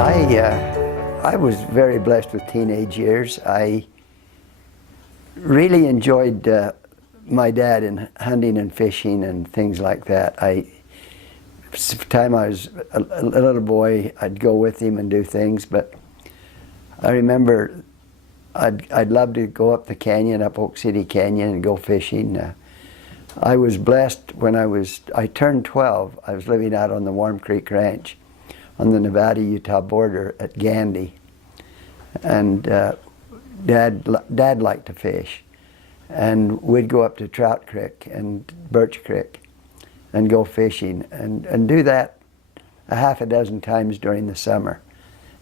I was very blessed with teenage years. I really enjoyed my dad in hunting and fishing and things like that. The time I was a little boy, I'd go with him and do things, but I remember I'd love to go up the canyon, up Oak City Canyon, and go fishing. I was blessed when I turned 12. I was living out on the Warm Creek Ranch on the Nevada-Utah border at Gandy, and Dad liked to fish, and we'd go up to Trout Creek and Birch Creek and go fishing and do that a half a dozen times during the summer,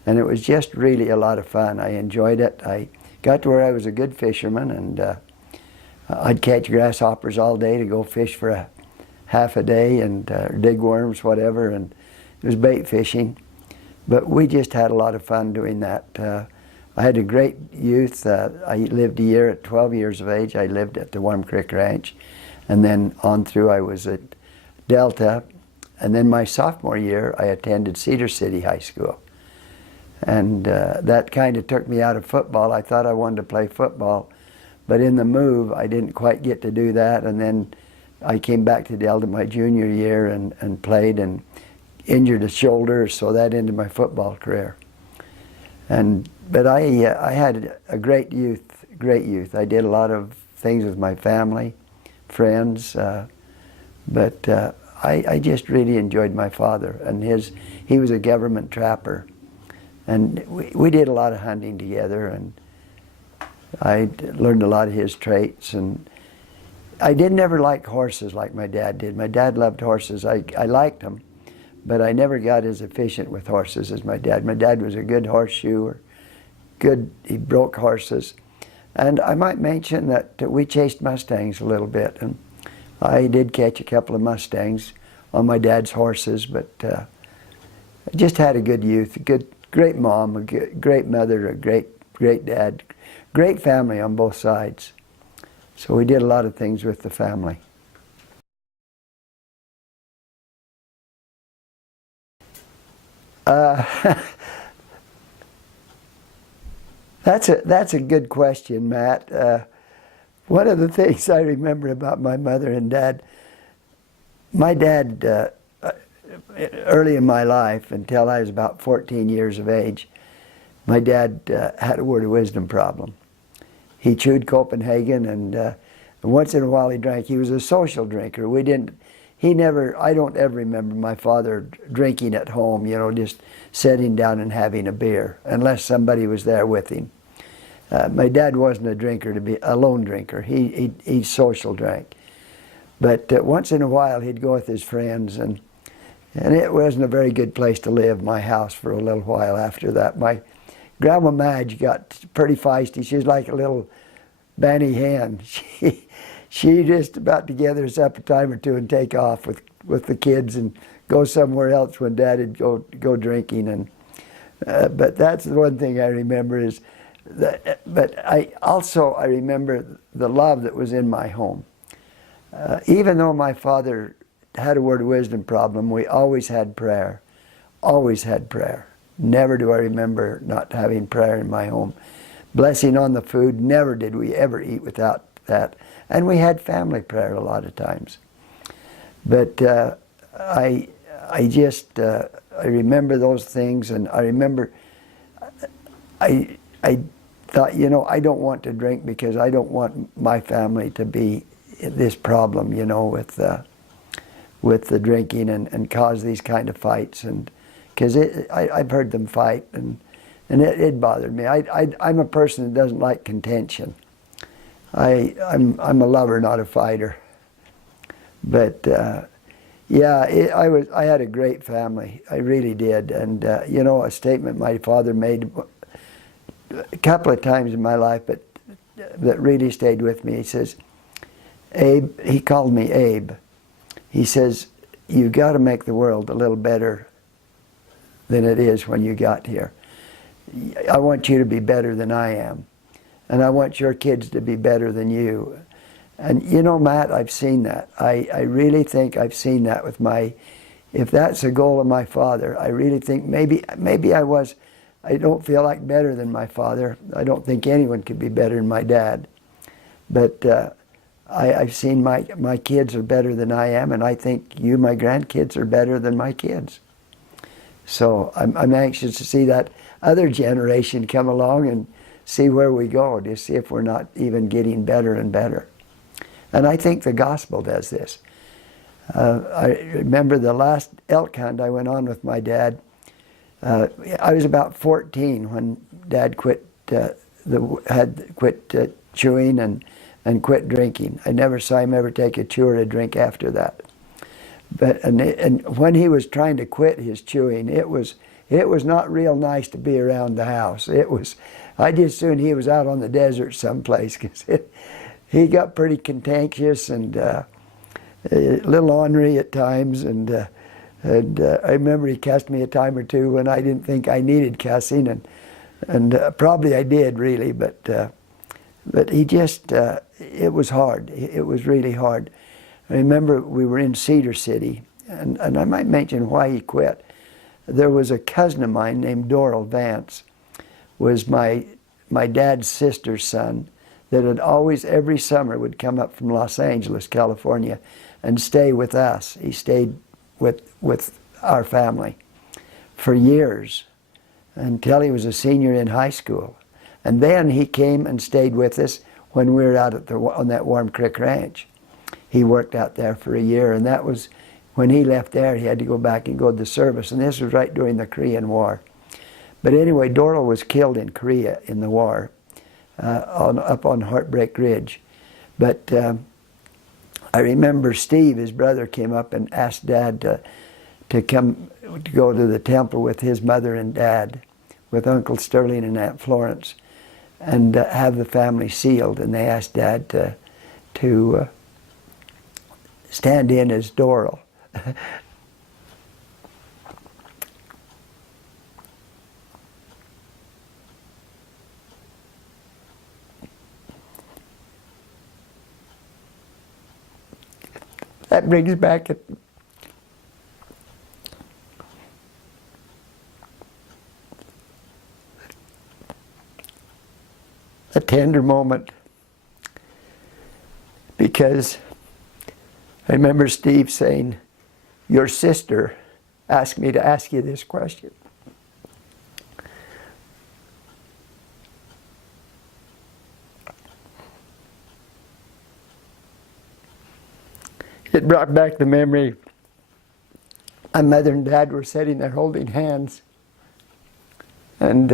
and it was just really a lot of fun. I enjoyed it. I got to where I was a good fisherman, and I'd catch grasshoppers all day to go fish for a half a day and dig worms, whatever, and it was bait fishing. But we just had a lot of fun doing that. I had a great youth. I lived a year at 12 years of age. I lived at the Warm Creek Ranch, and then on through I was at Delta, and then my sophomore year I attended Cedar City High School. And that kind of took me out of football. I thought I wanted to play football, but in the move I didn't quite get to do that, and then I came back to Delta my junior year and played and injured a shoulder, so that ended my football career. But I had a great youth. I did a lot of things with my family, friends, but I just really enjoyed my father, and he was a government trapper, and we did a lot of hunting together, and I learned a lot of his traits. And I didn't ever like horses like my dad did. My dad loved horses. I liked them, but I never got as efficient with horses as my dad. My dad was a good horseshoer. He broke horses. And I might mention that we chased Mustangs a little bit, and I did catch a couple of Mustangs on my dad's horses, but I just had a good youth, great mom, a great mother, a great dad, great family on both sides. So we did a lot of things with the family. That's a good question, Matt. One of the things I remember about my mother and dad, my dad, early in my life, until I was about 14 years of age, my dad had a word of wisdom problem. He chewed Copenhagen, and once in a while he drank. He was a social drinker. I don't ever remember my father drinking at home, just sitting down and having a beer, unless somebody was there with him. My dad wasn't a drinker, to be a lone drinker. He social drank. But once in a while he'd go with his friends, and it wasn't a very good place to live, my house, for a little while after that. My Grandma Madge got pretty feisty. She was like a little banny hen. She just about to gather us up a time or two and take off with the kids and go somewhere else when Dad would go drinking. And but that's the one thing I remember is that. But I remember the love that was in my home. Even though my father had a word of wisdom problem, we always had prayer. Always had prayer. Never do I remember not having prayer in my home. Blessing on the food, never did we ever eat without that. And we had family prayer a lot of times. But I remember those things, and I remember I thought, I don't want to drink because I don't want my family to be this problem, with the drinking and cause these kind of fights. And because I've heard them fight, and it bothered me. I'm a person that doesn't like contention. I'm a lover, not a fighter. But yeah, I had a great family. I really did. And a statement my father made a couple of times in my life, but that really stayed with me. He says, Abe, he called me Abe. He says, you got to make the world a little better than it is when you got here. I want you to be better than I am. And I want your kids to be better than you. And Matt, I've seen that. I really think I've seen that with my if that's the goal of my father, I really think maybe I don't feel like better than my father. I don't think anyone could be better than my dad. But I've seen my kids are better than I am, and I think you, my grandkids, are better than my kids. So I'm anxious to see that other generation come along and see where we go, to see if we're not even getting better and better. And I think the gospel does this. I remember the last elk hunt I went on with my dad. I was about 14 when Dad quit chewing and quit drinking. I never saw him ever take a chew or a drink after that. But and when he was trying to quit his chewing, it was not real nice to be around the house. I just assumed he was out on the desert someplace, because he got pretty cantankerous and a little ornery at times, and I remember he cussed me a time or two when I didn't think I needed cussing, and probably I did really, but he just it was hard. It was really hard. I remember we were in Cedar City, and I might mention why he quit. There was a cousin of mine named Doral Vance, was my dad's sister's son, that had always, every summer, would come up from Los Angeles, California, and stay with us. He stayed with our family for years until he was a senior in high school. And then he came and stayed with us when we were out on that Warm Creek Ranch. He worked out there for a year, and that was when he left there. He had to go back and go to the service, and this was right during the Korean War. But anyway, Doral was killed in Korea in the war, up on Heartbreak Ridge. But I remember Steve, his brother, came up and asked Dad to go to the temple with his mother and Dad, with Uncle Sterling and Aunt Florence, and have the family sealed. And they asked Dad to stand in as Doral. That brings back a tender moment, because I remember Steve saying, "Your sister asked me to ask you this question." It brought back the memory. My mother and Dad were sitting there holding hands, and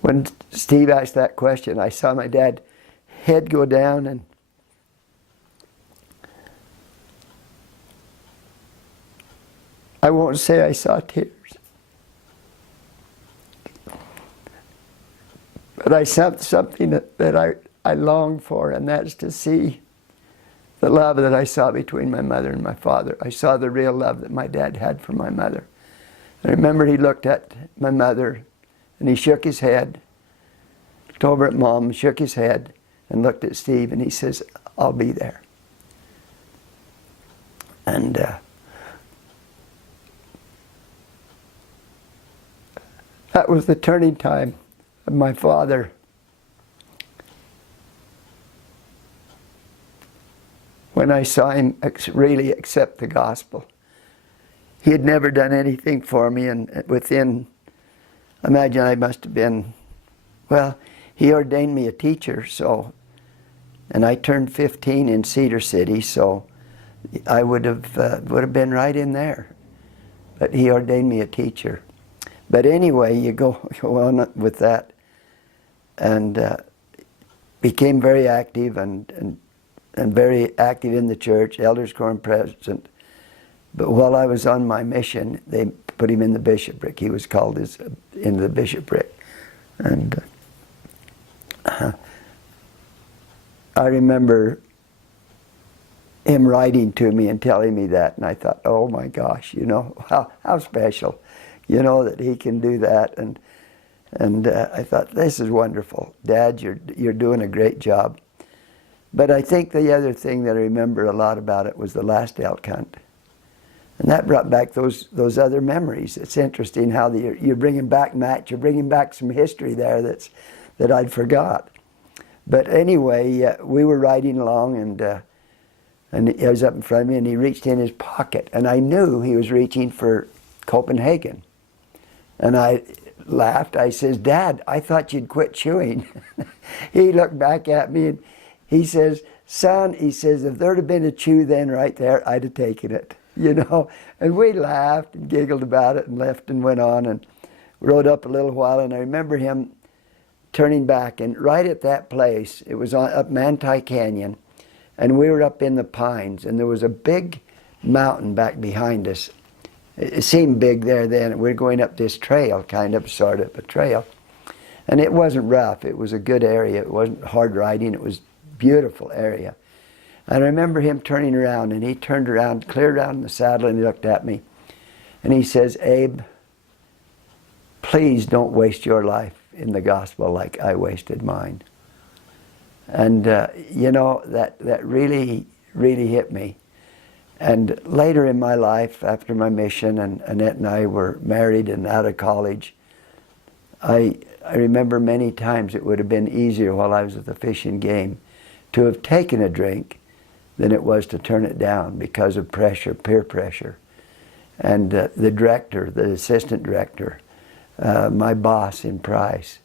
when Steve asked that question, I saw my dad's head go down, and I won't say I saw tears, but I saw something that I longed for, and that's to see the love that I saw between my mother and my father. I saw the real love that my dad had for my mother. I remember he looked at my mother and he shook his head, looked over at Mom, shook his head, and looked at Steve, and he says, "I'll be there." And that was the turning time of my father. When I saw him really accept the gospel. He had never done anything for me, and within, imagine I must have been, well, he ordained me a teacher, so, and I turned 15 in Cedar City, so I would have been right in there. But he ordained me a teacher. But anyway, you go on with that, and became very active and very active in the church, elders quorum president. But while I was on my mission, they put him in the bishopric. He was called into the bishopric. And I remember him writing to me and telling me that, and I thought, oh my gosh, you know, how special, you know, that he can do that. And I thought, this is wonderful. Dad, you're doing a great job. But I think the other thing that I remember a lot about it was the last elk hunt. And that brought back those other memories. It's interesting how you're bringing back, Matt, you're bringing back some history there that I'd forgot. But anyway, we were riding along, and he was up in front of me, and he reached in his pocket, and I knew he was reaching for Copenhagen. And I laughed. I says, "Dad, I thought you'd quit chewing." He looked back at me, and he says, "Son," he says, "if there'd have been a chew then right there, I'd have taken it." You know, and we laughed and giggled about it and left and went on and rode up a little while. And I remember him turning back, and right at that place, it was up Manti Canyon, and we were up in the pines, and there was a big mountain back behind us. It seemed big there then. We were going up this trail, kind of, sort of a trail, and it wasn't rough. It was a good area. It wasn't hard riding. It was a beautiful area. And I remember him turning around, and he turned around, clear around in the saddle, and he looked at me. And he says, "Abe, please don't waste your life in the gospel like I wasted mine." And, you know, that really, really hit me. And later in my life, after my mission, and Annette and I were married and out of college, I remember many times it would have been easier while I was at the Fish and Game to have taken a drink than it was to turn it down because of pressure, peer pressure. And the director, the assistant director, my boss in Price,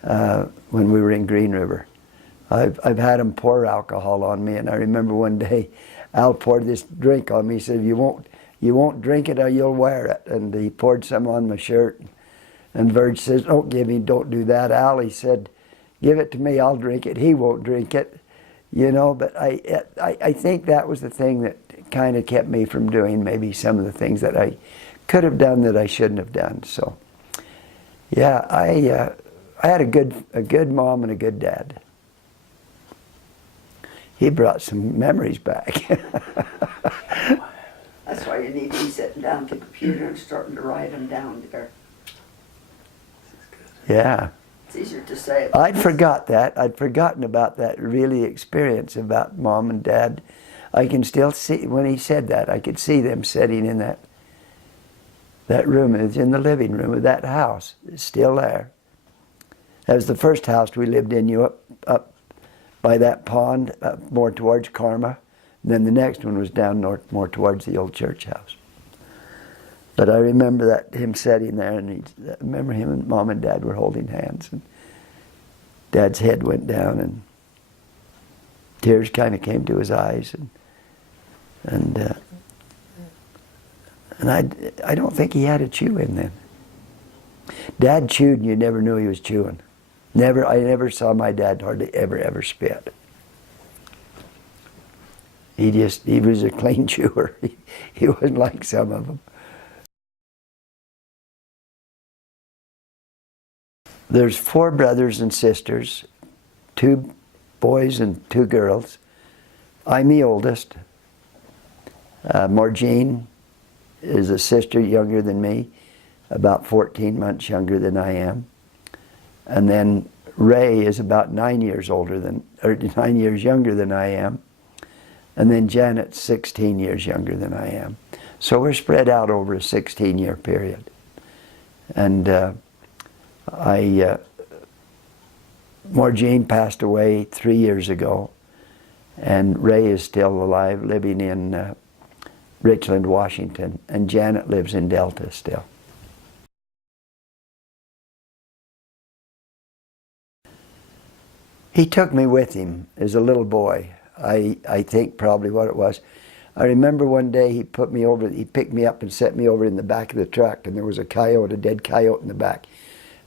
when we were in Green River, I've had him pour alcohol on me, and I remember one day Al poured this drink on me. He said, you won't drink it or you'll wear it." And he poured some on my shirt, and Verge says, "Don't do that, Al." He said, "Give it to me, I'll drink it. He won't drink it." You know, but I think that was the thing that kind of kept me from doing maybe some of the things that I could have done that I shouldn't have done. So, yeah, I had a good mom and a good dad. He brought some memories back. That's why you need to be sitting down at the computer and starting to write them down there. Yeah. It's easier to say. I'd forgot that. I'd forgotten about that really experience about Mom and Dad. I can still see, when he said that, I could see them sitting in that room. It was in the living room of that house. It's still there. That was the first house we lived in, up by that pond, up more towards Karma. And then the next one was down north, more towards the old church house. But I remember him sitting there, and I remember him and Mom and Dad were holding hands, and Dad's head went down, and tears kind of came to his eyes, and I don't think he had a chew in then. Dad chewed, and you never knew he was chewing. I never saw my dad hardly ever spit. He was a clean chewer. He wasn't like some of them. There's 4 brothers and sisters, 2 boys and 2 girls. I'm the oldest. Margene is a sister younger than me, about 14 months younger than I am. And then Ray is about 9 years younger than I am. And then Janet's 16 years younger than I am. So we're spread out over a 16-year period. And Margene passed away 3 years ago, and Ray is still alive, living in Richland, Washington, and Janet lives in Delta still. He took me with him as a little boy. I think probably what it was. I remember one day he picked me up and set me over in the back of the truck, and there was a dead coyote in the back.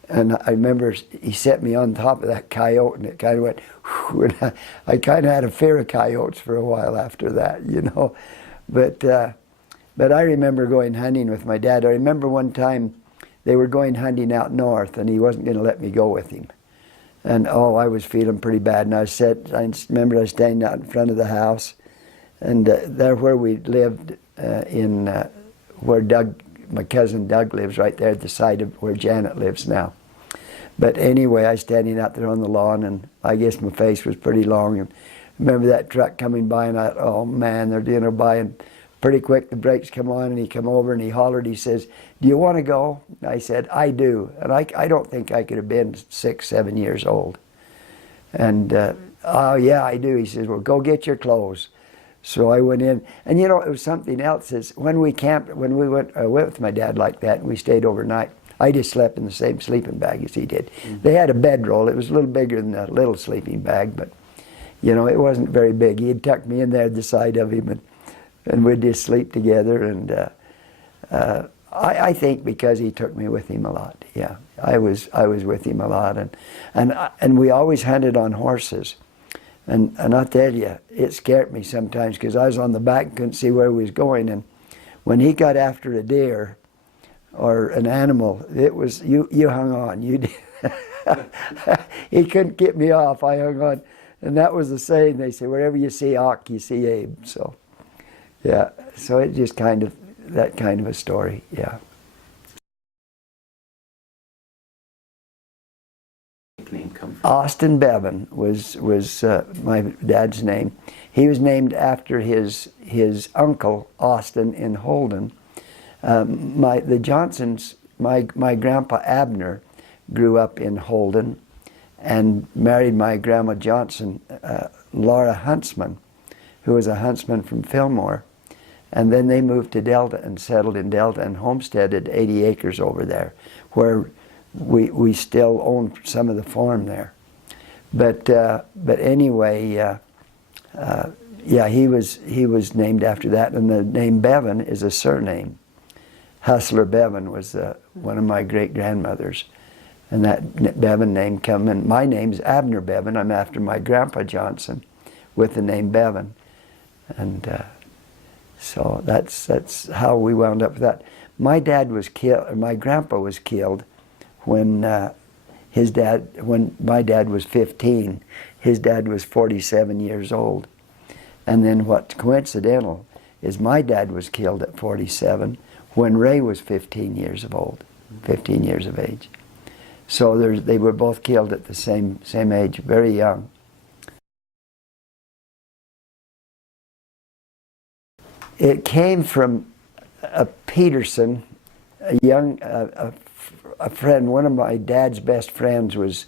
And I remember he set me on top of that coyote, and it kind of went, whew, and I kind of had a fear of coyotes for a while after that, you know. But I remember going hunting with my dad. I remember one time they were going hunting out north, and he wasn't going to let me go with him. And oh, I was feeling pretty bad. And I remember I was standing out in front of the house, and there where we lived, where my cousin Doug lives, right there at the side of where Janet lives now. But anyway, I was standing out there on the lawn, and I guess my face was pretty long, and remember that truck coming by, and I thought, oh man, they're doing it by, and pretty quick the brakes come on, and he come over and he hollered, he says, do you want to go? And I said, I do. And I don't think I could have been 6, 7 years old. And, oh yeah, I do. He says, well, go get your clothes. So I went in, and you know, it was something else. Is when we camped, when we went, I went with my dad like that, and we stayed overnight. I just slept in the same sleeping bag as he did. Mm-hmm. They had a bedroll. It was a little bigger than a little sleeping bag, but you know, it wasn't very big. He'd tuck me in there at the side of him, and we'd just sleep together. And I think because he took me with him a lot. Yeah, I was with him a lot, and we always hunted on horses. And I'll tell you, it scared me sometimes because I was on the back and couldn't see where we was going. And when he got after a deer or an animal, it was, you hung on. You did. He couldn't get me off. I hung on. And that was the saying. They say, wherever you see Ock, you see Abe. So, yeah. So it just kind of, that kind of a story, yeah. Name come from? Austin Bevan was my dad's name. He was named after his uncle Austin in Holden. The Johnsons, my grandpa Abner grew up in Holden and married my grandma Johnson, Laura Huntsman, who was a huntsman from Fillmore. And then they moved to Delta and settled in Delta and homesteaded 80 acres over there, where we still own some of the farm there. But anyway, yeah, he was named after that, and the name Bevan is a surname. Hustler Bevan was one of my great-grandmothers, and that Bevan name come, and my name's Abner Bevan. I'm after my grandpa Johnson with the name Bevan. And so that's how we wound up with that. My dad was killed, or my grandpa was killed when when my dad was 15. His dad was 47 years old. And then what's coincidental is my dad was killed at 47 when Ray was 15 years of age. So they were both killed at the same age, very young. It came from a Peterson, a friend. One of my dad's best friends was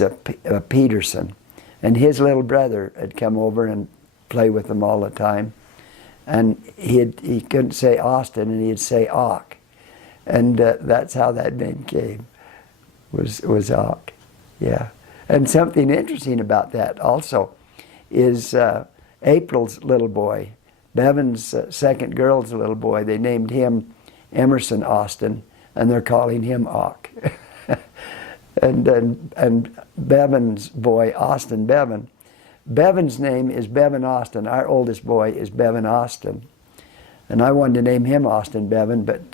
a Peterson, and his little brother had come over and play with them all the time. And he couldn't say Austin, and he'd say Ock, and that's how that name came. Was Ock, yeah. And something interesting about that also is April's little boy, Bevan's second girl's little boy. They named him Emerson Austin, and they're calling him Ock. and Bevan's boy, Austin Bevan. Bevan's name is Bevan Austin. Our oldest boy is Bevan Austin. And I wanted to name him Austin Bevan, but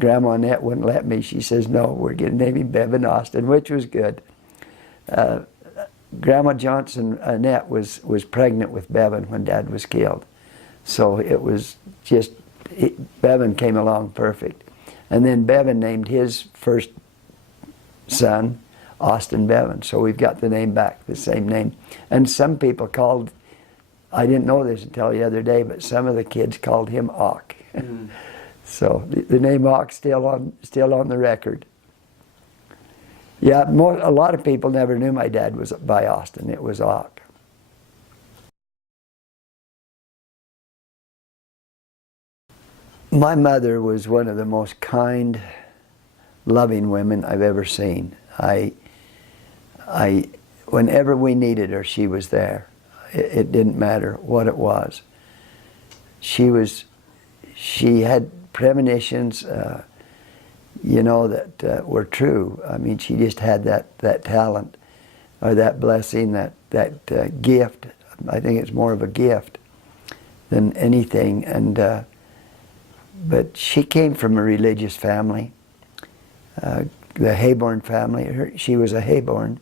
Grandma Annette wouldn't let me. She says, no, we're going to name him Bevan Austin, which was good. Grandma Johnson, Annette, was pregnant with Bevan when Dad was killed. So it was just, Bevan came along perfect. And then Bevan named his first son Austin Bevan. So we've got the name back, the same name. And some people called, I didn't know this until the other day, but some of the kids called him Ock. Mm. So the name Ock's still on the record. Yeah, a lot of people never knew my dad was by Austin. It was Ock. My mother was one of the most kind, loving women I've ever seen. Whenever we needed her, she was there. It didn't matter what it was. She had premonitions, you know, that were true. I mean, she just had that talent, or that blessing, that gift. I think it's more of a gift than anything. And but she came from a religious family, the Hayborn family. She was a Hayborn.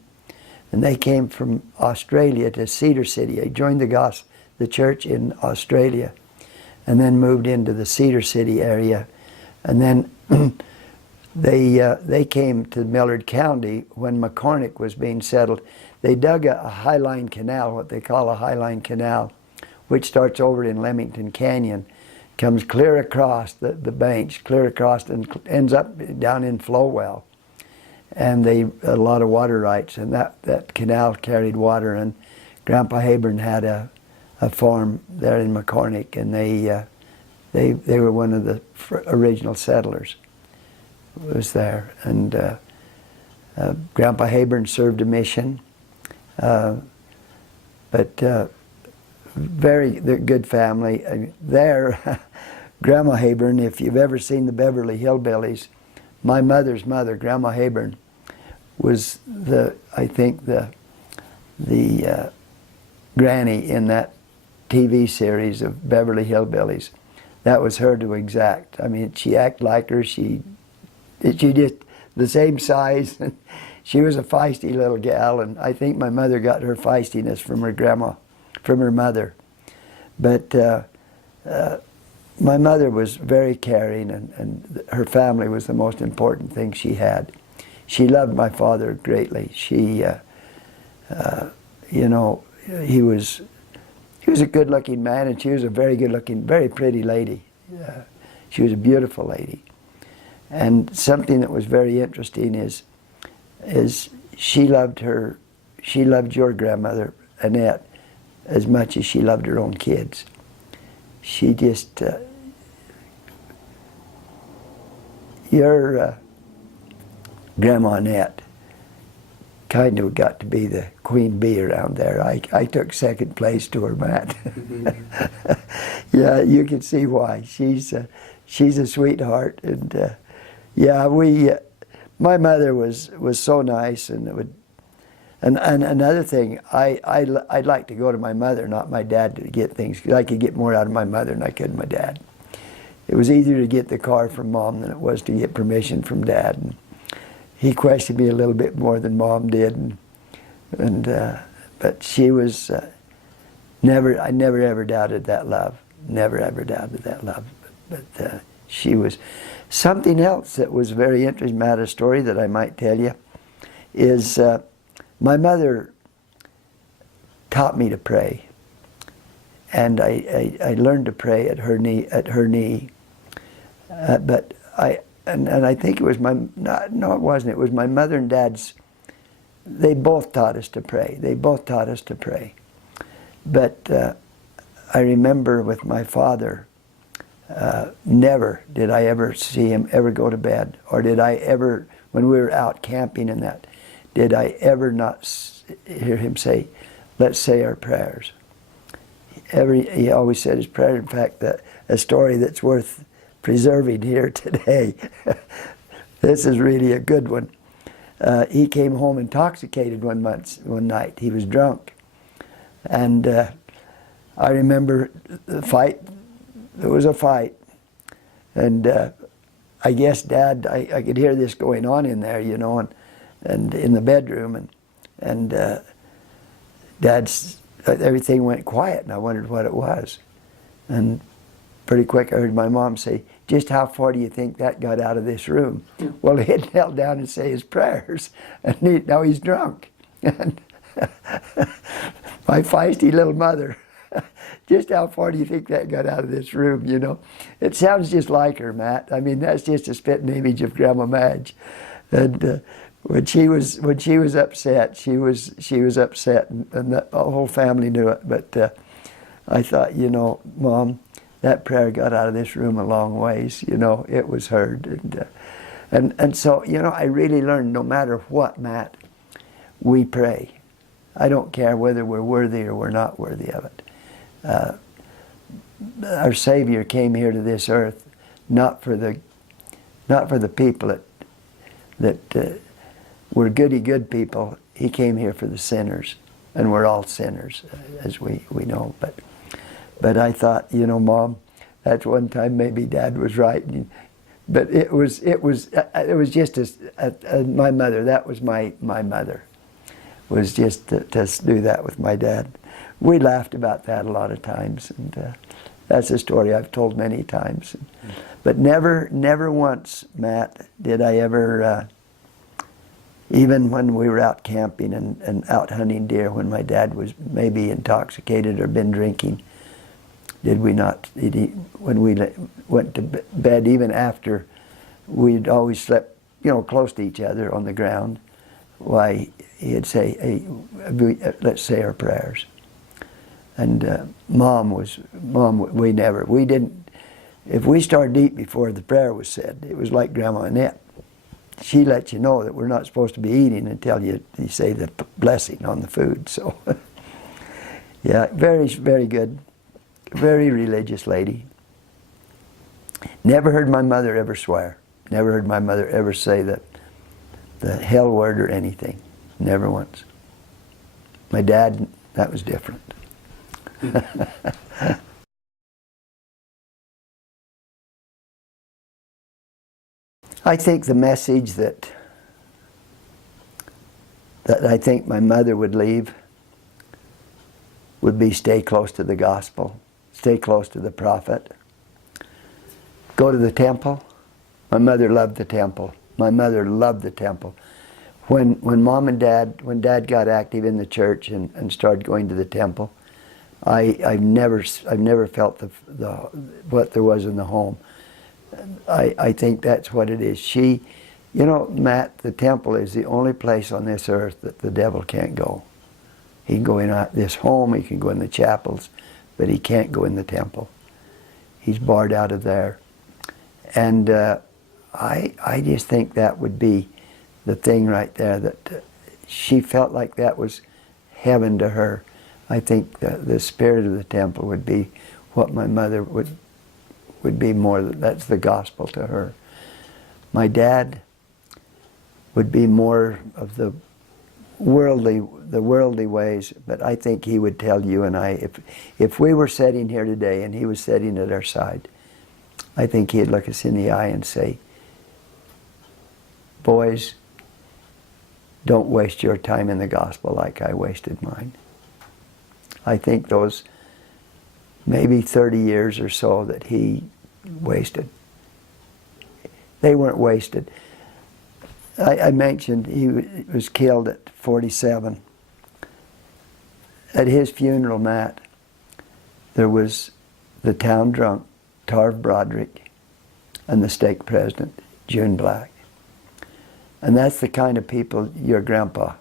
And they came from Australia to Cedar City. They joined the church in Australia, and then moved into the Cedar City area. And then they came to Millard County when McCormick was being settled. They dug a highline canal, what they call a highline canal, which starts over in Leamington Canyon, comes clear across the banks, clear across, and ends up down in Flowell. And they a lot of water rights, and that canal carried water. And Grandpa Hayburn had a farm there in McCormick, and they were one of the original settlers. Was there, and Grandpa Hayburn served a mission, but very good family. There, Grandma Hayburn, if you've ever seen the Beverly Hillbillies, my mother's mother, Grandma Hayburn, was I think the granny in that TV series of Beverly Hillbillies. That was her to exact. I mean, she acted like her. She just the same size. She was a feisty little gal, and I think my mother got her feistiness from her grandma, from her mother. But my mother was very caring, and her family was the most important thing she had. She loved my father greatly. She, you know, he was a good-looking man, and she was a very good-looking, very pretty lady. She was a beautiful lady. And something that was very interesting is she loved your grandmother, Annette, as much as she loved her own kids. She just, your Grandma Annette kind of got to be the queen bee around there. I took second place to her, Matt. Yeah, you can see why. She's a sweetheart, and yeah, my mother was so nice, and it would. And another thing, I'd like to go to my mother, not my dad, to get things, because I could get more out of my mother than I could my dad. It was easier to get the car from Mom than it was to get permission from Dad. And he questioned me a little bit more than Mom did, but she was I never ever doubted that love. Never ever doubted that love. But she was something else that was very interesting. Matt, a story that I might tell you is my mother taught me to pray, and I learned to pray at her knee. But I think it was no, it wasn't. It was my mother and Dad's. They both taught us to pray. They both taught us to pray. But I remember with my father, never did I ever see him ever go to bed, or did I ever, when we were out camping and that, did I ever not hear him say, "Let's say our prayers." He always said his prayer. In fact, a story that's worth preserving here today. This is really a good one. He came home intoxicated one night. He was drunk, and I remember the fight. There was a fight, and I guess Dad, I could hear this going on in there, you know, and in the bedroom, and Dad's, everything went quiet, and I wondered what it was. And pretty quick I heard my mom say, "Just how far do you think that got out of this room?" Yeah. Well, he'd knelt down and say his prayers, and now he's drunk. And my feisty little mother, just how far do you think that got out of this room, you know? It sounds just like her, Matt. I mean, that's just a spitting image of Grandma Madge. And when she was upset, she was upset, and the whole family knew it. But I thought, you know, Mom, that prayer got out of this room a long ways. You know, it was heard, and so, you know, I really learned, no matter what, Matt, we pray. I don't care whether we're worthy or we're not worthy of it. Our Savior came here to this earth not for the people that were good people. He came here for the sinners, and we're all sinners, as we know. But I thought, you know, Mom, that's one time maybe Dad was right. But it was just my mother. That was my mother. Was just to do that with my dad. We laughed about that a lot of times, That's a story I've told many times. But never once, Matt, did I ever, even when we were out camping and out hunting deer, when my dad was maybe intoxicated or been drinking, did we not, when we went to bed, even after we'd always slept, close to each other on the ground, why, he'd say, hey, let's say our prayers. And Mom, we didn't, if we started to eat before the prayer was said, it was like Grandma Annette. She let you know that we're not supposed to be eating until you say the blessing on the food. So, yeah, very, very good. Very religious lady. Never heard my mother ever swear. Never heard my mother ever say the hell word or anything. Never once. My dad, that was different. I think the message that I think my mother would leave would be stay close to the gospel, stay close to the prophet, go to the temple. My mother loved the temple. My mother loved the temple. When Dad got active in the church and started going to the temple, I've never felt what there was in the home. I think that's what it is. Matt, the temple is the only place on this earth that the devil can't go. He can go in this home, he can go in the chapels, but he can't go in the temple. He's barred out of there. And I just think that would be the thing right there, that she felt like that was heaven to her. I think the spirit of the temple would be what my mother would be more, that's the gospel to her. My dad would be more of the worldly ways, but I think he would tell you and I, if we were sitting here today and he was sitting at our side, I think he'd look us in the eye and say, boys, don't waste your time in the gospel like I wasted mine. I think those maybe 30 years or so that he wasted, they weren't wasted. I mentioned he was killed at 47. At his funeral, Matt, there was the town drunk, Tarv Broderick, and the stake president, June Black. And that's the kind of people your grandpa,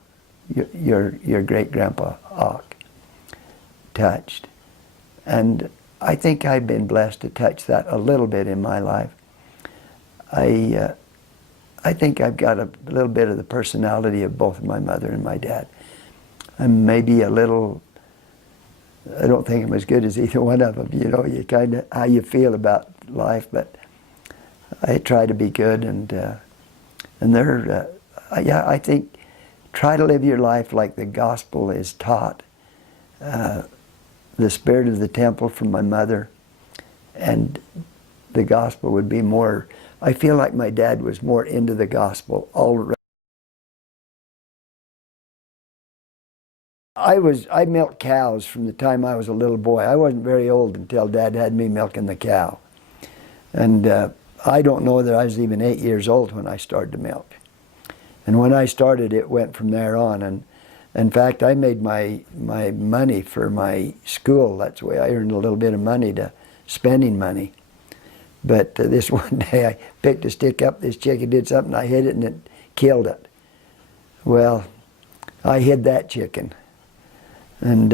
your great-grandpa Hawk, touched. And I think I've been blessed to touch that a little bit in my life. I think I've got a little bit of the personality of both my mother and my dad. I'm maybe a little, I don't think I'm as good as either one of them. You kind of, how you feel about life, but I try to be good, and they're, I think, try to live your life like the gospel is taught. The spirit of the temple from my mother, and the gospel would be more, I feel like my dad was more into the gospel already. I milked cows from the time I was a little boy. I wasn't very old until Dad had me milking the cow. And I don't know that I was even 8 years old when I started to milk. And when I started, it went from there on. And in fact, I made my money for my school. That's the way I earned a little bit of money, spending money. But this one day I picked a stick up, this chicken did something, I hit it and it killed it. Well, I hid that chicken. And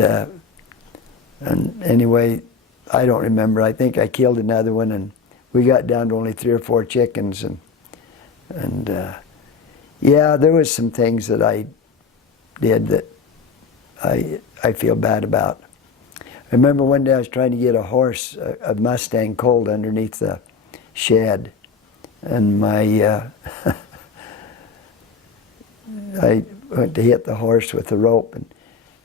anyway, I don't remember. I think I killed another one, and we got down to only 3 or 4 chickens. And yeah, there was some things that I did that I feel bad about. I remember one day I was trying to get a horse, a Mustang colt, underneath the shed, and I went to hit the horse with the rope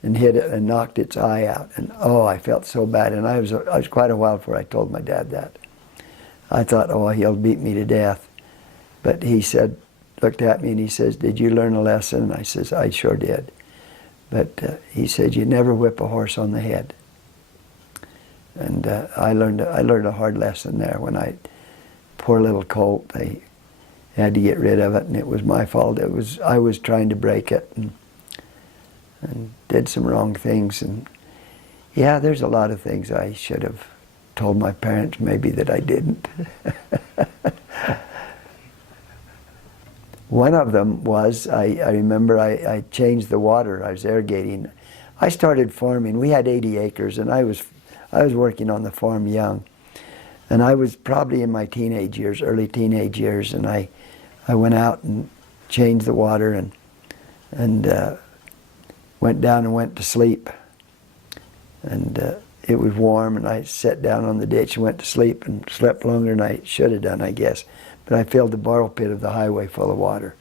and hit it and knocked its eye out. And oh, I felt so bad. And I was quite a while before I told my dad that. I thought, oh, he'll beat me to death. But he said, looked at me and he says, did you learn a lesson? And I says, I sure did. But he said, you never whip a horse on the head. And I learned a hard lesson there when poor little colt, I had to get rid of it, and it was my fault. I was trying to break it and did some wrong things. And yeah, there's a lot of things I should have told my parents maybe that I didn't. One of them was, I remember I changed the water. I was irrigating. I started farming. We had 80 acres, and I was working on the farm young. And I was probably in my teenage years, early teenage years, and I went out and changed the water and went down and went to sleep. And it was warm, and I sat down on the ditch and went to sleep and slept longer than I should have done, I guess. But I filled the borrow pit of the highway full of water.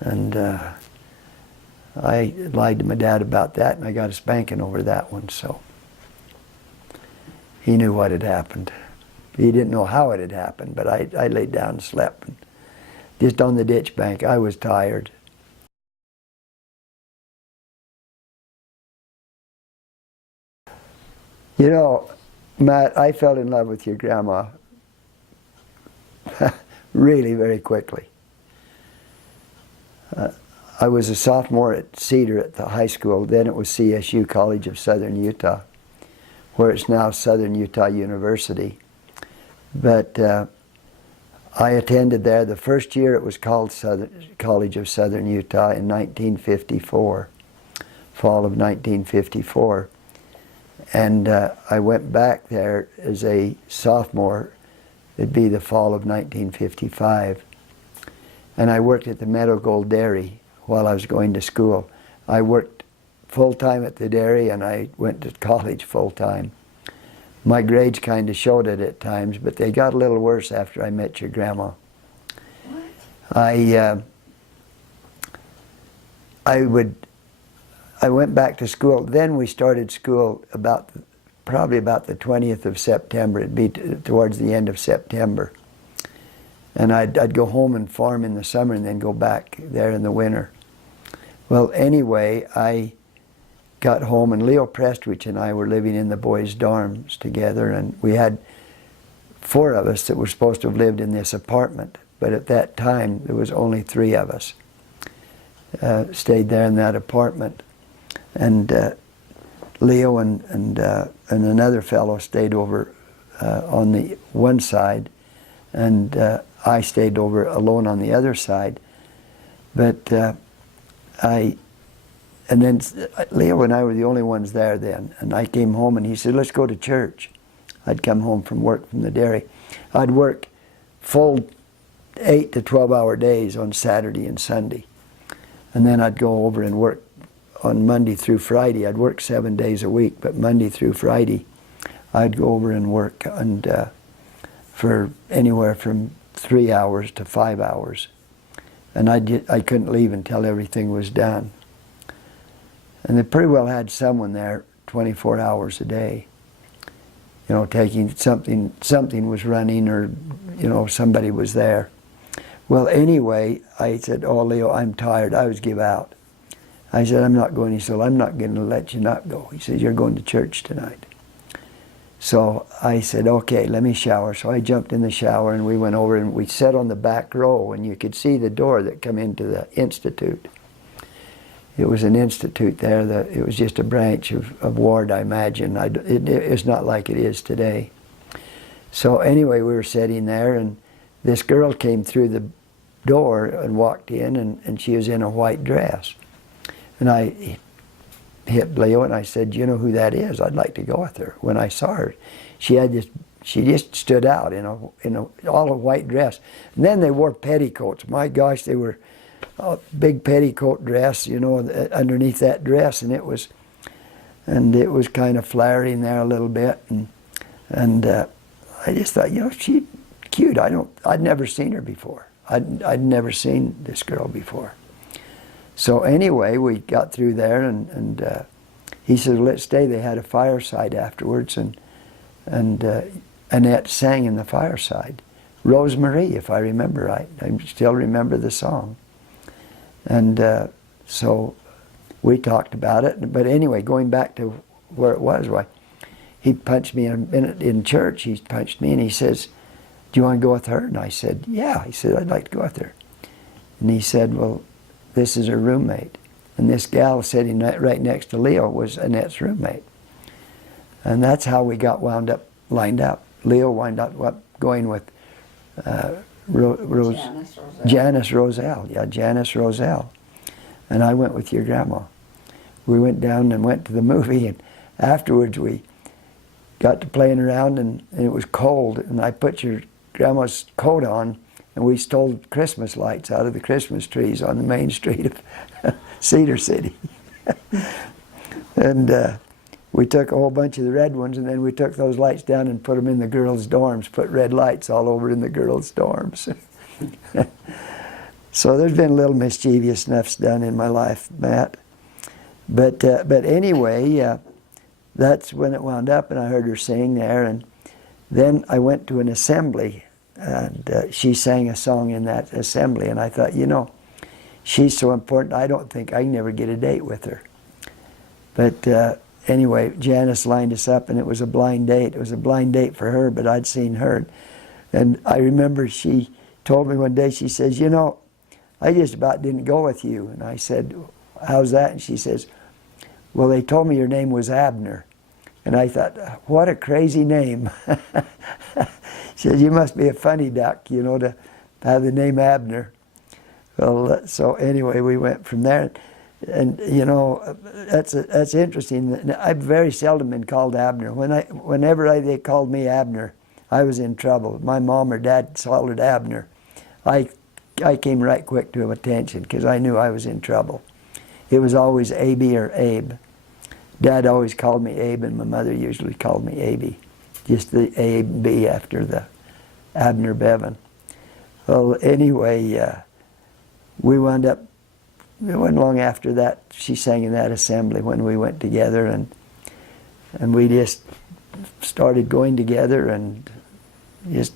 And I lied to my dad about that, and I got a spanking over that one. So he knew what had happened. He didn't know how it had happened, but I laid down and slept. And just on the ditch bank, I was tired. You know, Matt, I fell in love with your grandma really very quickly. I was a sophomore at Cedar at the high school. Then it was CSU, College of Southern Utah, where it's now Southern Utah University. But I attended there. The first year it was called College of Southern Utah in 1954, fall of 1954. And I went back there as a sophomore. It'd be the fall of 1955. And I worked at the Meadow Gold Dairy while I was going to school. I worked full-time at the dairy, and I went to college full-time. My grades kind of showed it at times, but they got a little worse after I met your grandma. What? I went back to school. Then we started school probably about the 20th of September. It'd be towards the end of September. And I'd go home and farm in the summer and then go back there in the winter. Well, anyway, I got home, and Leo Prestwich and I were living in the boys' dorms together, and we had 4 of us that were supposed to have lived in this apartment. But at that time, there was only 3 of us stayed there in that apartment. And Leo and another fellow stayed over on the one side, and I stayed over alone on the other side. But and then Leo and I were the only ones there then. And I came home, and he said, "Let's go to church." I'd come home from work from the dairy. I'd work full 8 to 12-hour days on Saturday and Sunday. And then I'd go over and work on Monday through Friday. I'd work 7 days a week, but Monday through Friday, I'd go over and work for anywhere from 3 hours to 5 hours. And I couldn't leave until everything was done. And they pretty well had someone there 24 hours a day. You know, taking something was running, or, you know, somebody was there. Well, anyway, I said, "Oh, Leo, I'm tired. I was give out." I said, "I'm not going." He said, "I'm not going to let you not go." He said, "You're going to church tonight." So I said, "Okay, let me shower." So I jumped in the shower, and we went over, and we sat on the back row, and you could see the door that come into the institute. It was an institute there. It was just a branch of Ward, I imagine. It's not like it is today. So anyway, we were sitting there, and this girl came through the door and walked in, and she was in a white dress. And I hit Leo, and I said, "You know who that is? I'd like to go with her." When I saw her, she just stood out in all a white dress. And then they wore petticoats. My gosh, they were a big petticoat dress, you know, underneath that dress, and it was kind of flaring there a little bit, and I just thought, you know, she's cute. I'd never seen her before. I'd never seen this girl before. So anyway, we got through there, and he said, "Let's stay." They had a fireside afterwards, and Annette sang in the fireside. Rosemarie, if I remember right. I still remember the song. And so we talked about it. But anyway, going back to where it was, why, he punched me in church. He punched me and he says, "Do you want to go with her?" And I said, "Yeah." He said, "I'd like to go with her." And he said, "Well, this is her roommate." And this gal sitting right next to Leo was Annette's roommate. And that's how we got lined up. Leo wound up going with Janice Roselle. Yeah, Janice Roselle. And I went with your grandma. We went down and went to the movie, and afterwards we got to playing around, and it was cold, and I put your grandma's coat on, and we stole Christmas lights out of the Christmas trees on the main street of Cedar City. And we took a whole bunch of the red ones, and then we took those lights down and put them in the girls' dorms, put red lights all over in the girls' dorms. So there's been little mischievous stuff done in my life, Matt. But anyway, that's when it wound up, and I heard her sing there. And then I went to an assembly, and she sang a song in that assembly. And I thought, you know, she's so important, I don't think I can never get a date with her. But anyway, Janice lined us up, and it was a blind date. It was a blind date for her, but I'd seen her. And I remember she told me one day, she says, "You know, I just about didn't go with you." And I said, "How's that?" And she says, "Well, they told me your name was Abner." And I thought, what a crazy name. She said, "You must be a funny duck, you know, to have the name Abner." Well, so anyway, we went from there. And, you know, that's interesting. I've very seldom been called Abner. Whenever they called me Abner, I was in trouble. My mom or dad called it Abner. I came right quick to attention because I knew I was in trouble. It was always A.B. or Abe. Dad always called me Abe, and my mother usually called me A.B. Just the A, B after the Abner Bevan. Well, anyway, we wound up, it wasn't long after that, she sang in that assembly when we went together, and we just started going together, and just,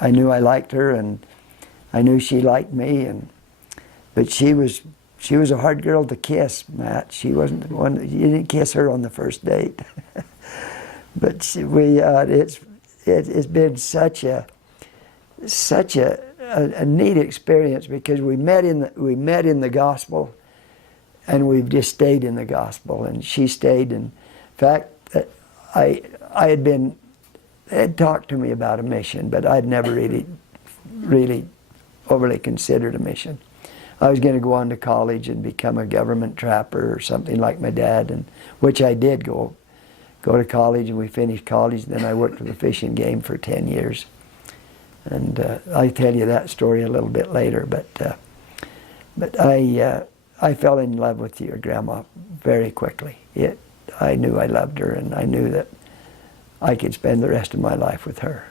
I knew I liked her, and I knew she liked me, but she was a hard girl to kiss, Matt. She wasn't the one, you didn't kiss her on the first date. But it's been such a neat experience because we met in the gospel, and we've just stayed in the gospel, and she stayed. In fact, I had talked to me about a mission, but I'd never really overly considered a mission. I was going to go on to college and become a government trapper or something like my dad, and which I did go to college, and we finished college. Then I worked with the fishing game for 10 years. And I'll tell you that story a little bit later. But I fell in love with your grandma very quickly. I knew I loved her, and I knew that I could spend the rest of my life with her.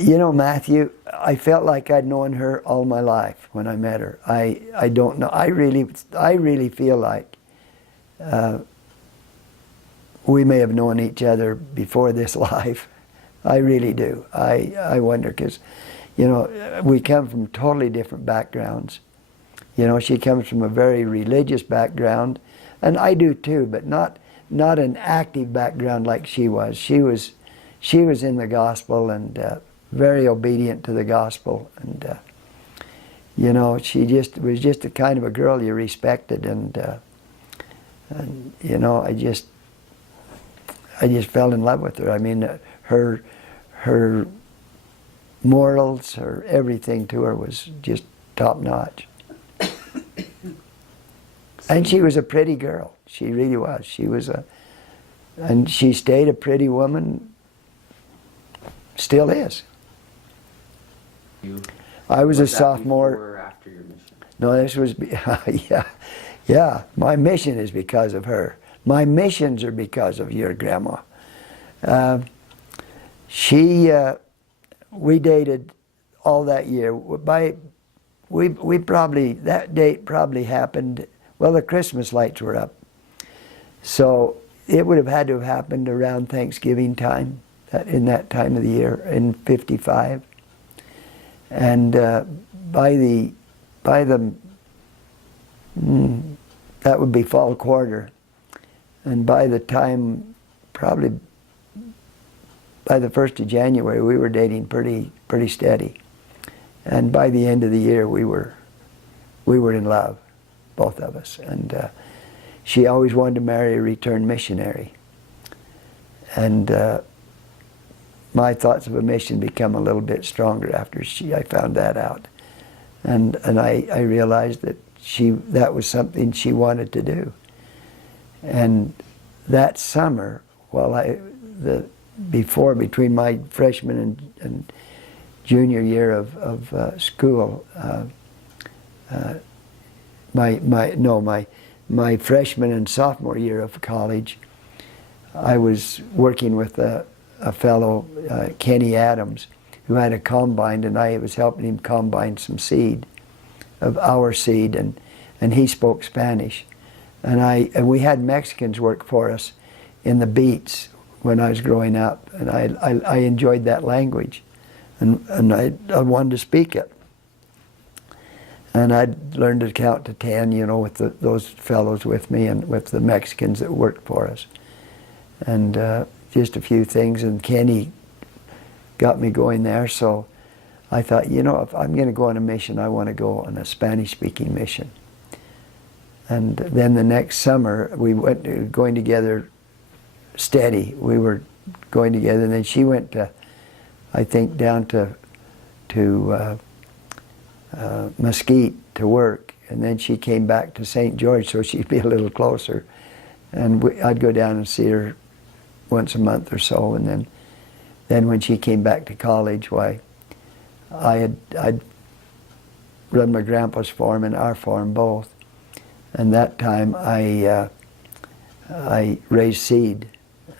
You know, Matthew, I felt like I'd known her all my life when I met her. I don't know. I really feel like we may have known each other before this life. I really do. I wonder, because, you know, we come from totally different backgrounds. You know, she comes from a very religious background, and I do too, but not an active background like she was. She was in the gospel, and very obedient to the gospel, and you know, she was just the kind of a girl you respected, and you know, I just fell in love with her. I mean, her morals, her everything to her was just top notch. And she was a pretty girl. She really was. And she stayed a pretty woman. Still is. I was a sophomore. Before or after your mission? No, this was, yeah. My mission is because of her. My missions are because of your grandma. We dated all that year. We probably, that date probably happened, well, the Christmas lights were up. So it would have had to have happened around Thanksgiving time, in that time of the year, in '55. And that that would be fall quarter. And by the time, probably by the 1st of January, we were dating pretty steady. And by the end of the year, we were in love, both of us. And she always wanted to marry a returned missionary. And my thoughts of a mission become a little bit stronger after I found that out. And I realized that that was something she wanted to do. And that summer, between my freshman and junior year of school, my freshman and sophomore year of college, I was working with a fellow, Kenny Adams, who had a combine, and I was helping him combine some seed, of our seed, and he spoke Spanish. And we had Mexicans work for us in the beats when I was growing up, and I enjoyed that language, and I wanted to speak it. And I'd learned to count to 10, with those fellows with me and with the Mexicans that worked for us. And just a few things, and Kenny got me going there, so I thought, if I'm going to go on a mission, I want to go on a Spanish-speaking mission. And then the next summer, we went going together steady. We were going together, and then she went to, I think, down to Mesquite to work, and then she came back to St. George, so she'd be a little closer. And I'd go down and see her once a month or so, and then when she came back to college, I'd run my grandpa's farm and our farm both. And that time I raised seed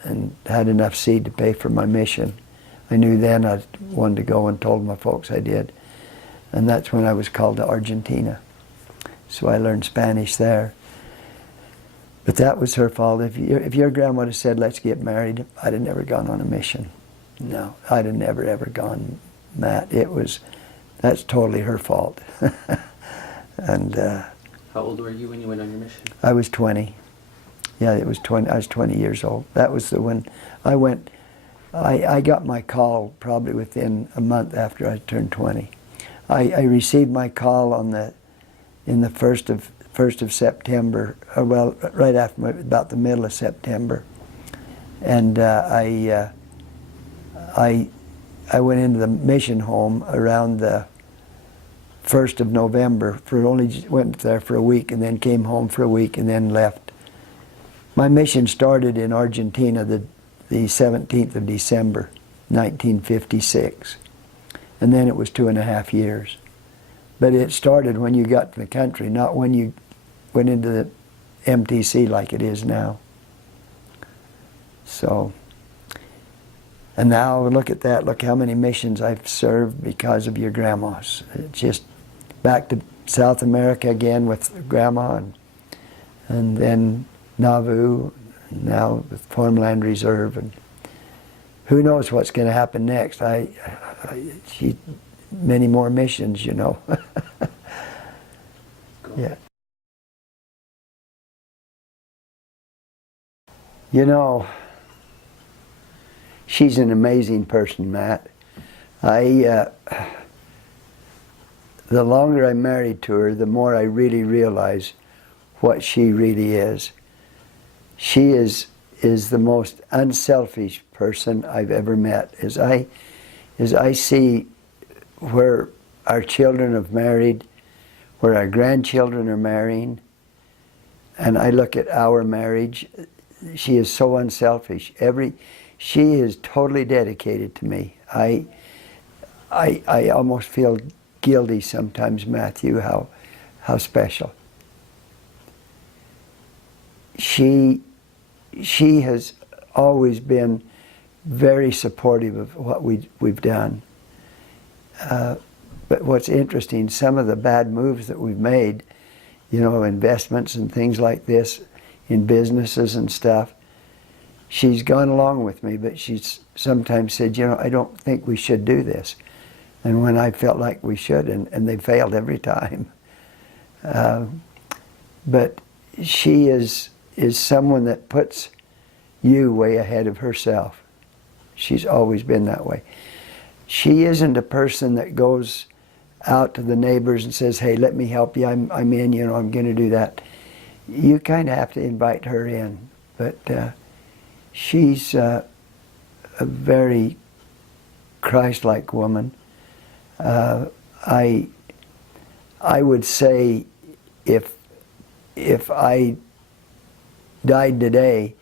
and had enough seed to pay for my mission. I knew then I wanted to go, and told my folks I did. And that's when I was called to Argentina. So I learned Spanish there. But that was her fault. If your grandma had said, let's get married, I'd have never gone on a mission. No, I'd have never, ever gone, Matt. That's totally her fault. And How old were you when you went on your mission? I was 20. Yeah, it was 20. I was 20 years old. That was when I went. I got my call probably within a month after I turned 20. I received my call in the first of September, right after about the middle of September, and I went into the mission home around the 1st of November. Went there for a week, and then came home for a week, and then left. My mission started in Argentina the 17th of December, 1956. And then it was 2.5 years. But it started when you got to the country, not when you went into the MTC like it is now. So, and now look at that. Look how many missions I've served because of your grandmas. It's just back to South America again with Grandma, and then Nauvoo, and now with Farmland Reserve, and who knows what's going to happen next. Many more missions, Yeah. She's an amazing person, Matt. The longer I'm married to her, the more I really realize what she really is. She is the most unselfish person I've ever met. As I see where our children have married, where our grandchildren are marrying, and I look at our marriage, she is so unselfish. She is totally dedicated to me. I almost feel guilty sometimes, Matthew, how special. She has always been very supportive of what we've done. But what's interesting, some of the bad moves that we've made, investments and things like this in businesses and stuff, she's gone along with me, but she's sometimes said, I don't think we should do this. And when I felt like we should, and they failed every time. But she is someone that puts you way ahead of herself. She's always been that way. She isn't a person that goes out to the neighbors and says, hey, let me help you, I'm in, you know, I'm going to do that. You kind of have to invite her in. But she's a very Christ-like woman. I would say if I died today,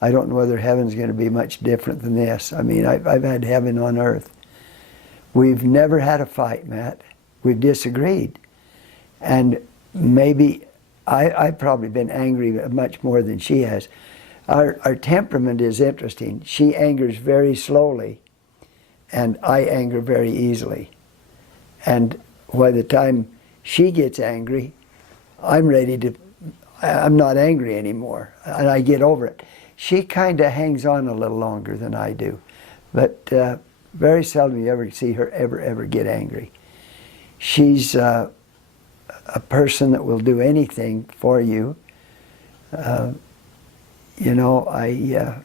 I don't know whether heaven's going to be much different than this. I mean, I've had heaven on earth. We've never had a fight, Matt. We've disagreed. And maybe I've probably been angry much more than she has. Our temperament is interesting. She angers very slowly, and I anger very easily. And by the time she gets angry, I'm not angry anymore, and I get over it. She kind of hangs on a little longer than I do, but very seldom you ever see her ever get angry. She's a person that will do anything for you. You know, I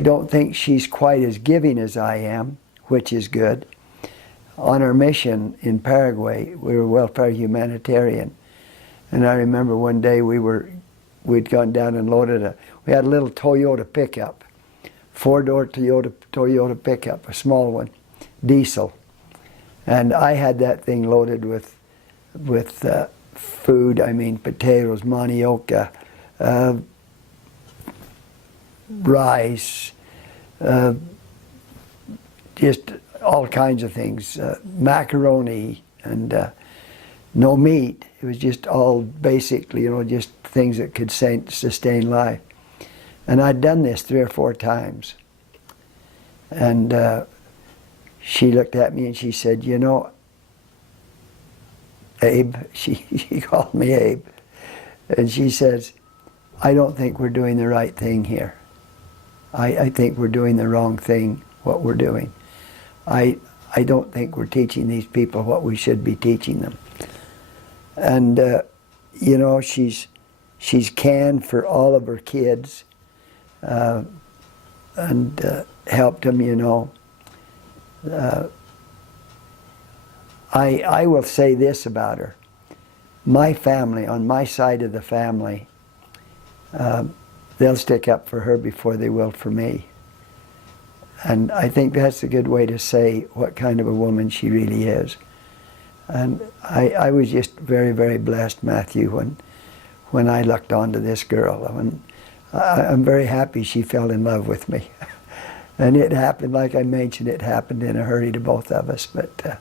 don't think she's quite as giving as I am, which is good. On our mission in Paraguay, we were welfare humanitarian, and I remember one day we'd gone down and we had a little Toyota pickup, 4-door Toyota pickup, a small one, diesel, and I had that thing loaded with food. I mean, potatoes, manioca, rice, just all kinds of things, macaroni, and no meat. It was just all basically, you know, just things that could sustain life. And I'd done this 3 or 4 times. And she looked at me and she said, you know, Abe, she called me Abe, and she says, I don't think we're doing the right thing here. I think we're doing the wrong thing, what we're doing. I don't think we're teaching these people what we should be teaching them. And you know, she's canned for all of her kids, and helped them, you know. I will say this about her. My family, on my side of the family, they'll stick up for her before they will for me. And I think that's a good way to say what kind of a woman she really is. And I was just very, very blessed, Matthew, when I looked onto this girl. I'm very happy she fell in love with me. And it happened, like I mentioned, it happened in a hurry to both of us. But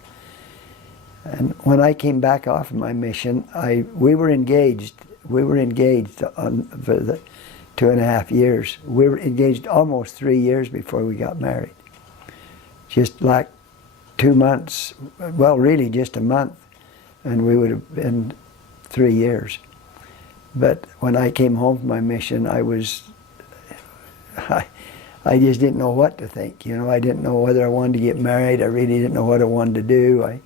and when I came back off of my mission, we were engaged. We were engaged for the 2.5 years. We were engaged almost 3 years before we got married. Just like 2 months, well, really just a month, and we would have been 3 years. But when I came home from my mission, I just didn't know what to think. You know, I didn't know whether I wanted to get married. I really didn't know what I wanted to do. I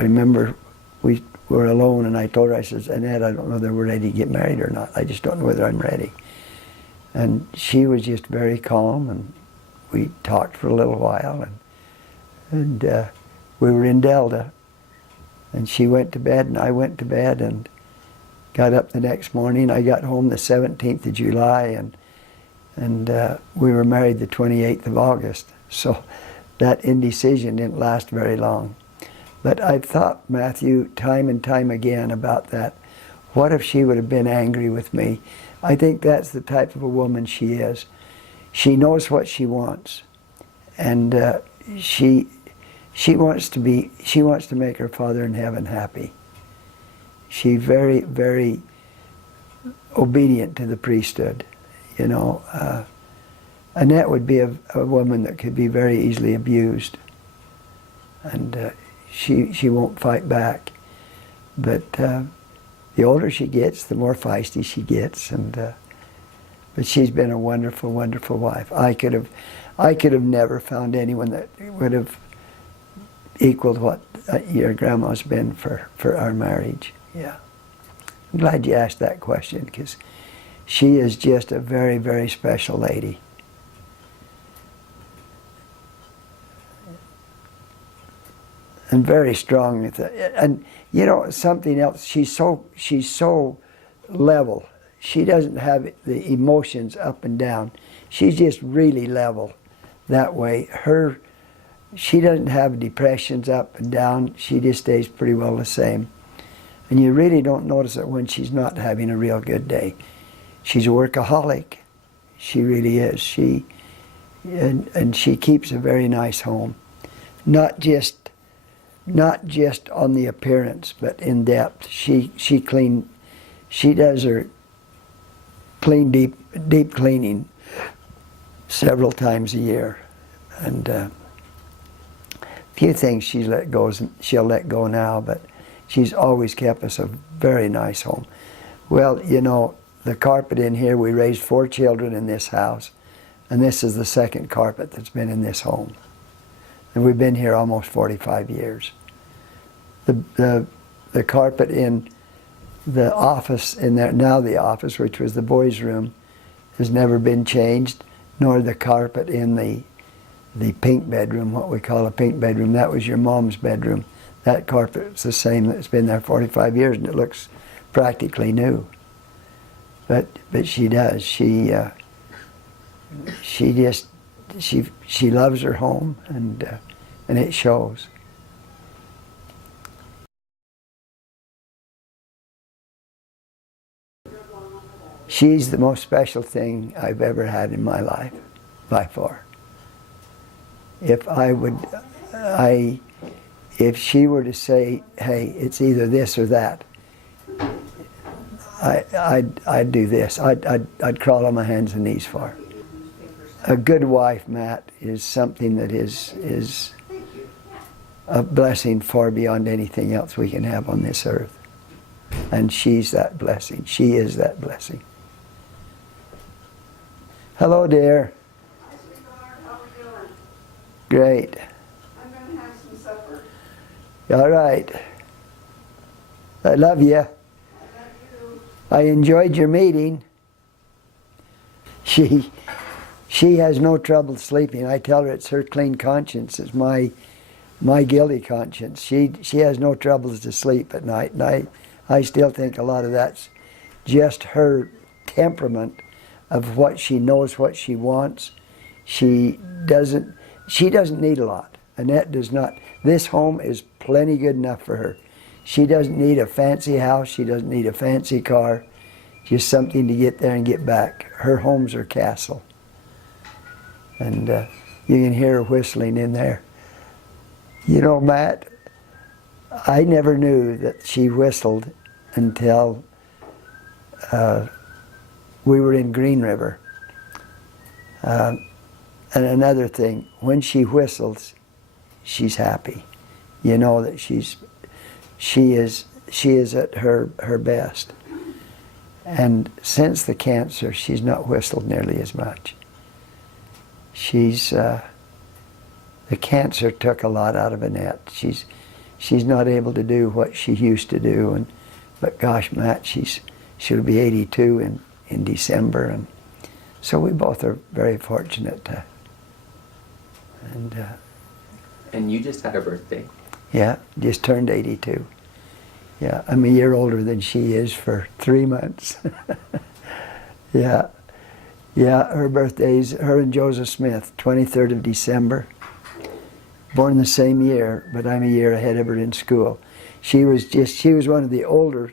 remember we were alone, and I told her, I said, Annette, I don't know whether we're ready to get married or not. I just don't know whether I'm ready. And she was just very calm, and we talked for a little while, and we were in Delta, and she went to bed, and I went to bed, and got up the next morning. I got home the 17th of July, and we were married the 28th of August. So that indecision didn't last very long. But I've thought, Matthew, time and time again about that. What if she would have been angry with me? I think that's the type of a woman she is. She knows what she wants, and she wants to make her Father in heaven happy. She's very, very obedient to the priesthood. You know, Annette would be a woman that could be very easily abused, and she won't fight back. But the older she gets, the more feisty she gets, and but she's been a wonderful, wonderful wife. I could have never found anyone that would have equaled what your grandma's been for our marriage. Yeah. I'm glad you asked that question, because she is just a very, very special lady. And very strong. And you know, something else, she's so level. She doesn't have the emotions up and down. She's just really level that way. She doesn't have depressions up and down. She just stays pretty well the same. And you really don't notice it when she's not having a real good day. She's a workaholic. She really is. And she keeps a very nice home. Not just on the appearance, but in depth. She does her deep cleaning several times a year. And a few things she'll let go now, but she's always kept us a very nice home. Well, you know, the carpet in here, we raised 4 children in this house, and this is the second carpet that's been in this home. And we've been here almost 45 years. The carpet in the office, now the office, which was the boys' room, has never been changed, nor the carpet in the pink bedroom, what we call a pink bedroom. That was your mom's bedroom. That carpet's the same. It's been there 45 years, and it looks practically new. But she does. She loves her home, and it shows. She's the most special thing I've ever had in my life, by far. If she were to say, hey, it's either this or that, I'd do this. I'd crawl on my hands and knees for her. A good wife, Matt, is something that is a blessing far beyond anything else we can have on this earth. And she's that blessing. She is that blessing. Hello, dear. Hi, sweetheart. How are we doing? Great. I'm going to have some supper. All right. I love you. I love you. I enjoyed your meeting. She has no trouble sleeping. I tell her it's her clean conscience. It's my guilty conscience. She has no troubles to sleep at night, and I still think a lot of that's just her temperament of what she knows, what she wants. She doesn't need a lot. Annette does not. This home is plenty good enough for her. She doesn't need a fancy house. She doesn't need a fancy car. Just something to get there and get back. Her home's her castle. And you can hear her whistling in there. You know, Matt, I never knew that she whistled until we were in Green River. And another thing, when she whistles, she's happy. You know that she is at her best. And since the cancer, she's not whistled nearly as much. The cancer took a lot out of Annette. She's not able to do what she used to do, but gosh, Matt, she'll be 82 in December, and so we both are very fortunate to. And you just had a birthday. Yeah, just turned 82. Yeah, I'm a year older than she is for 3 months. Yeah, her birthday's, her and Joseph Smith, 23rd of December. Born the same year, but I'm a year ahead of her in school. She was one of the older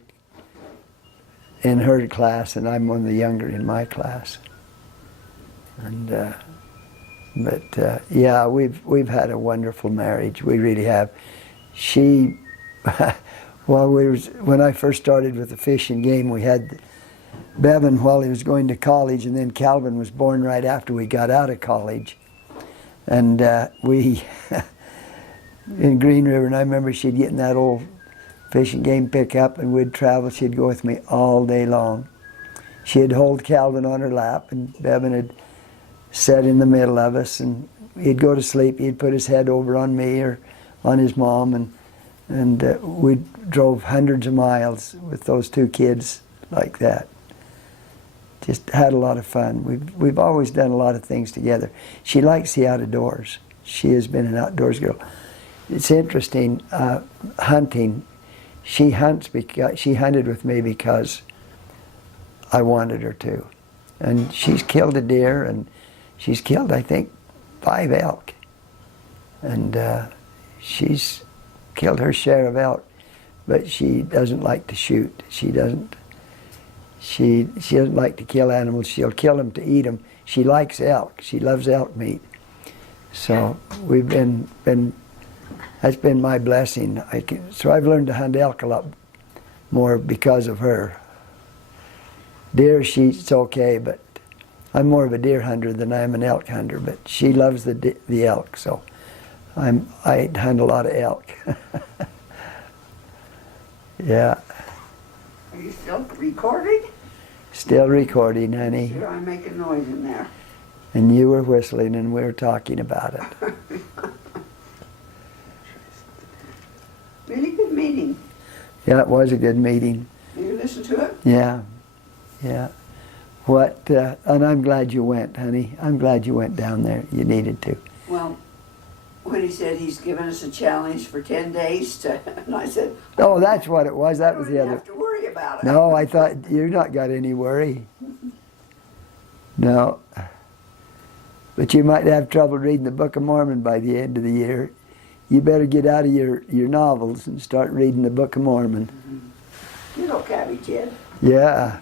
in her class, and I'm one of the younger in my class. And yeah, we've had a wonderful marriage. We really have. She, when I first started with the Fish and Game, we had Bevan while he was going to college, and then Calvin was born right after we got out of college. And we, in Green River, and I remember she'd get in that old Fish and Game pickup, and we'd travel. She'd go with me all day long. She'd hold Calvin on her lap, and Bevan had sat in the middle of us, and he'd go to sleep. He'd put his head over on me or on his mom, and And we drove hundreds of miles with those two kids like that. Just had a lot of fun. We've always done a lot of things together. She likes the outdoors. She has been an outdoors girl. It's interesting, hunting. She hunts because she hunted with me because I wanted her to. And she's killed a deer, and she's killed, I think, 5 elk. And she's killed her share of elk, but she doesn't like to shoot. She doesn't like to kill animals. She'll kill them to eat them. She likes elk. She loves elk meat. So we've been that's been my blessing. So I've learned to hunt elk a lot more because of her. Deer, she's okay, but I'm more of a deer hunter than I am an elk hunter. But she loves the elk, so I hunt a lot of elk. Yeah. Are you still recording? Still recording, honey. Sure, I'm making noise in there. And you were whistling, and we were talking about it. Really good meeting. Yeah, it was a good meeting. Did you listen to it? Yeah, yeah. And I'm glad you went, honey. I'm glad you went down there. You needed to. Well, when he said he's given us a challenge for 10 days, and I said, Oh, that's what it was. That was I the don't other. have to worry about it. No, I thought you've not got any worry. No. But you might have trouble reading the Book of Mormon by the end of the year. You better get out of your novels and start reading the Book of Mormon. You know, Cabby Kid. Yeah.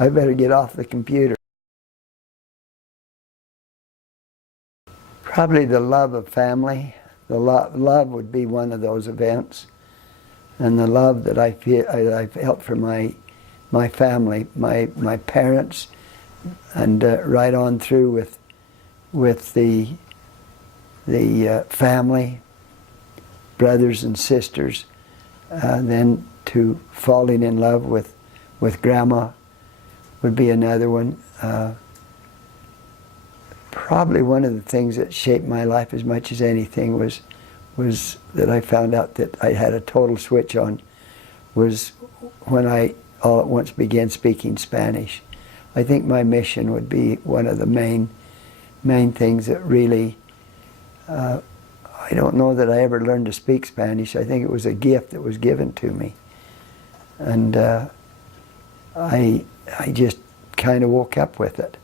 I better get off the computer. Probably the love of family. The love would be one of those events. And the love that I felt for my family, my parents, and right on through with the family, brothers and sisters, then to falling in love with Grandma would be another one. Probably one of the things that shaped my life as much as anything was that I found out that I had a total switch on was when I all at once began speaking Spanish. I think my mission would be one of the main things that really, I don't know that I ever learned to speak Spanish. I think it was a gift that was given to me. And I just kind of woke up with it.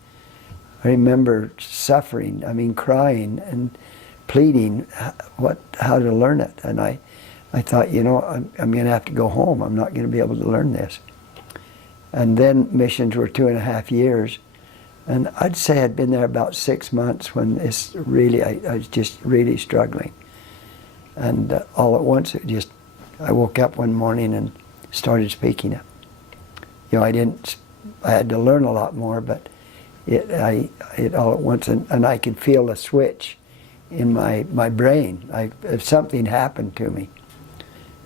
I remember suffering, crying and pleading how to learn it. And I thought, I'm going to have to go home. I'm not going to be able to learn this. And then missions were 2.5 years. And I'd say I'd been there about 6 months when this really, I was just really struggling. And all at once, I woke up one morning and started speaking it. I had to learn a lot more, but it all at once, and I could feel a switch in my brain. If something happened to me.